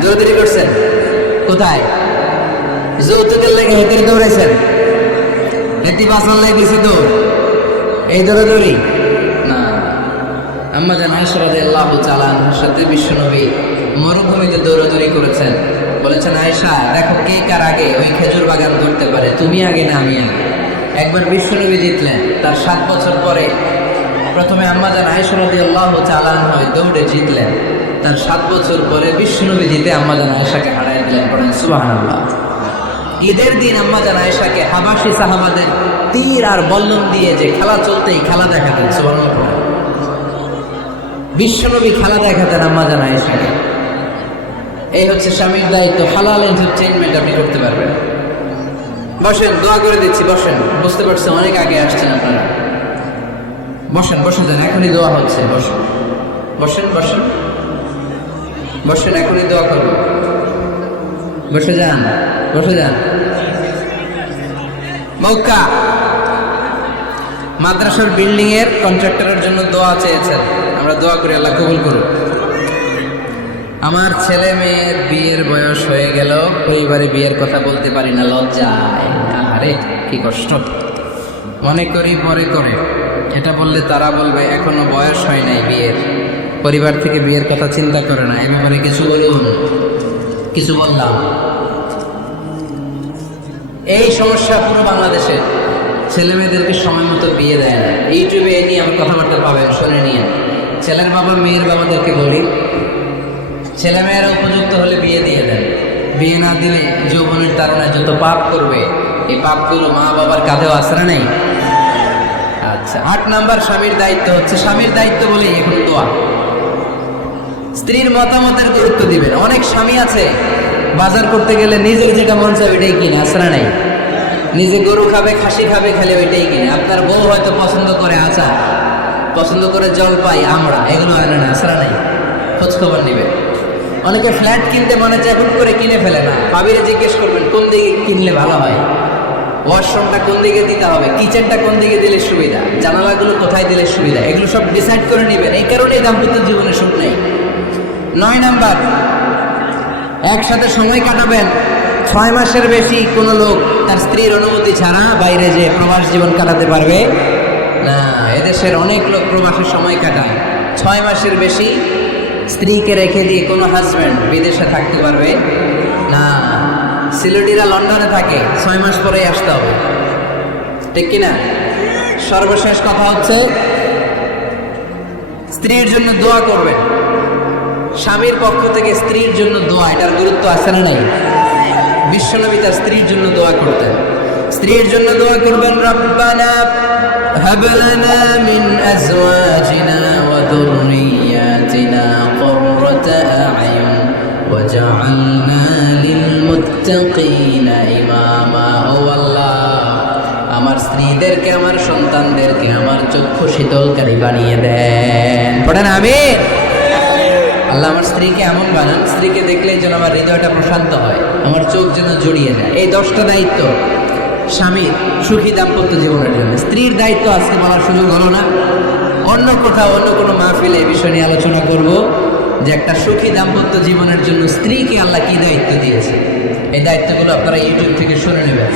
দৌড়াদৌড়ি করছেন কোথায়? যৌতুকের লেগে হেঁটে দৌড়াইছেন? হেঁটে বাঁচার লেগে বেশি দৌড়, এই দৌড়াদৌড়ি না। আম্মা জান আয়েশা রাদিয়াল্লাহু তাআলা আনহার সাথে বিশ্বনবী মরুভূমিতে দৌড়াদৌড়ি করেছেন। বলেছেন, আয়েশা দেখো কে কার আগে ওই খেজুর বাগান ধরতে পারে, তুমি আগে না আমি আগে। একবার বিশ্বনবী জিতলেন, তার 7 বছর পরে প্রথমে আম্মা জান আয়েশা রাদিয়াল্লাহু তাআলা আনহা দৌড়ে জিতলেন, তার 7 বছর পরে বিশ্বনবী জিতে আম্মা জান আয়েশাকে হারিয়ে দিলেন। পড়েন সুবহানাল্লাহ। ঈদের দিন আম্মা জান আয়েশাকে হাবাসী সাহাবাদের তীর আর বল্লম দিয়ে যে খেলা চলতেই খেলা দেখাতেন। সুবহানাল্লাহ। বিশ্বনবী খেলা দেখাতেন আম্মা জান আয়েশাকে। এই হচ্ছে স্বামীর দায়িত্ব, হালাল এন্টারটেইনমেন্ট আপনি করতে পারবেন। বসেন, দোয়া করে দিচ্ছি, বসেন। বুঝতে পারছেন অনেক আগে আসছেন আপনারা। বসেন, বসে যান, এখনই দোয়া হচ্ছে। বসেন বসেন বসেন বসেন, এখনই দোয়া করব। বসে যান, বসে যান। মক্কা মাদ্রাসার বিল্ডিং এর কন্ট্রাক্টরের জন্য দোয়া চেয়েছেন, আমরা দোয়া করি আল্লাহ কবুল করুন। আমার ছেলে মেয়ের বিয়ের বয়স হয়ে গেল, পরিবারে বিয়ের কথা বলতে পারি না, লজ্জায়। আরে কি কষ্ট, মনে করি পরে করে। এটা বললে তারা বলবে এখনো বয়স হয় নাই বিয়ের, পরিবার থেকে বিয়ের কথা চিন্তা করে না। এ ব্যাপারে কিছু বলুন, কিছু বললাম। এই সমস্যা পুরো বাংলাদেশে, ছেলে মেয়েদেরকে সময় মতো বিয়ে দেয় না। ইউটিউবে এ নিয়ে আমি কথাবার্তা পাবেন, শুনে নিয়ে। ছেলের বাবা মেয়ের বাবাদেরকে বলি, ছেলে মেয়েরা উপযুক্ত হলে বিয়ে দিয়ে দেন। বিয়ে না দিলে যৌবনের তাড়নায় যত পাপ করবে, এই পাপগুলো মা বাবার কাঁধেও আশ্রা নেই। আচ্ছা, 8 নাম্বার স্বামীর দায়িত্ব হচ্ছে, স্বামীর দায়িত্ব বলে এখন দোয়া। স্ত্রীর মতামতের গুরুত্ব দিবেন। অনেক স্বামী আছে বাজার করতে গেলে নিজের যেটা মন চায় ওইটাই কিনে, আশ্রা নাই। নিজে গরু খাবে, খাসি খাবে, খেলে ওইটাই কিনে। আপনার বউ হয়তো পছন্দ করে আচার, পছন্দ করে জলপাই, আমরা এগুলো আনে না, আশ্রা নাই। খোঁজ খবর নিবে। অনেকে ফ্ল্যাট কিনতে মনে চায় হুট করে কিনে ফেলে না। ভাবিরে জিজ্ঞেস করবেন কোন দিকে কিনলে ভালো হয়, ওয়াশরুমটা কোন দিকে দিতে হবে, কিচেনটা কোন দিকে দিলে সুবিধা, জানালাগুলো কোথায় দিলে সুবিধা, এগুলো সব ডিসাইড করে নেবেন। এই কারণে দাম্পত্য জীবনে সুখ নেই। 9 নাম্বার, একসাথে সময় কাটাবেন। 6 মাসের বেশি কোনো লোক তার স্ত্রীর অনুমতি ছাড়া বাইরে যে প্রবাস জীবন কাটাতে পারবে না। এদেশের অনেক লোক প্রবাসে সময় কাটায়। 6 মাসের বেশি স্ত্রীকে রেখে দিয়ে কোনো হাজব্যান্ড বিদেশে থাকতে পারবে না। সিলেটিরা লন্ডনে থাকে, 6 মাস পরেই আসতে হবে, ঠিক কিনা? সর্বশেষ কথা হচ্ছে, স্ত্রীর জন্য দোয়া করবেন। স্বামীর পক্ষ থেকে স্ত্রীর জন্য দোয়া, এটার গুরুত্ব আছে না নাই? বিশ্বনবী তার স্ত্রীর জন্য দোয়া করতেন। স্ত্রীর জন্য দোয়া করবেন, রব্বানা হাব লানা মিন আজওয়াজিনা ওয়া যুররিয়াতিনা কুররাতা আ'য়ুন ওয়াজআলনা লিল মুত্তাকিনা ইমামা। ও আল্লাহ, আমার স্ত্রীদেরকে, আমার সন্তানদেরকে আমার চক্ষু শীতলকারী বানিয়ে দেন। পড়েন আমিন। আল্লাহ আমার স্ত্রীকে এমন বানান, স্ত্রীকে দেখলেই যেন আমার হৃদয়টা প্রশান্ত হয়, আমার চোখ যেন জড়িয়ে যায়। এই 10টা দায়িত্ব স্বামীর সুখী দাম্পত্য জীবনের জন্য। স্ত্রীর দায়িত্ব আজকে বলার সুযোগ হলো না, অন্য কোথাও অন্য কোনো মাহফিলে এই বিষয় নিয়ে আলোচনা করব, যে একটা সুখী দাম্পত্য জীবনের জন্য স্ত্রীকে আল্লাহ কি দায়িত্ব দিয়েছে। এই দায়িত্বগুলো আপনারা ইউটিউব থেকে শুনে নেবেন।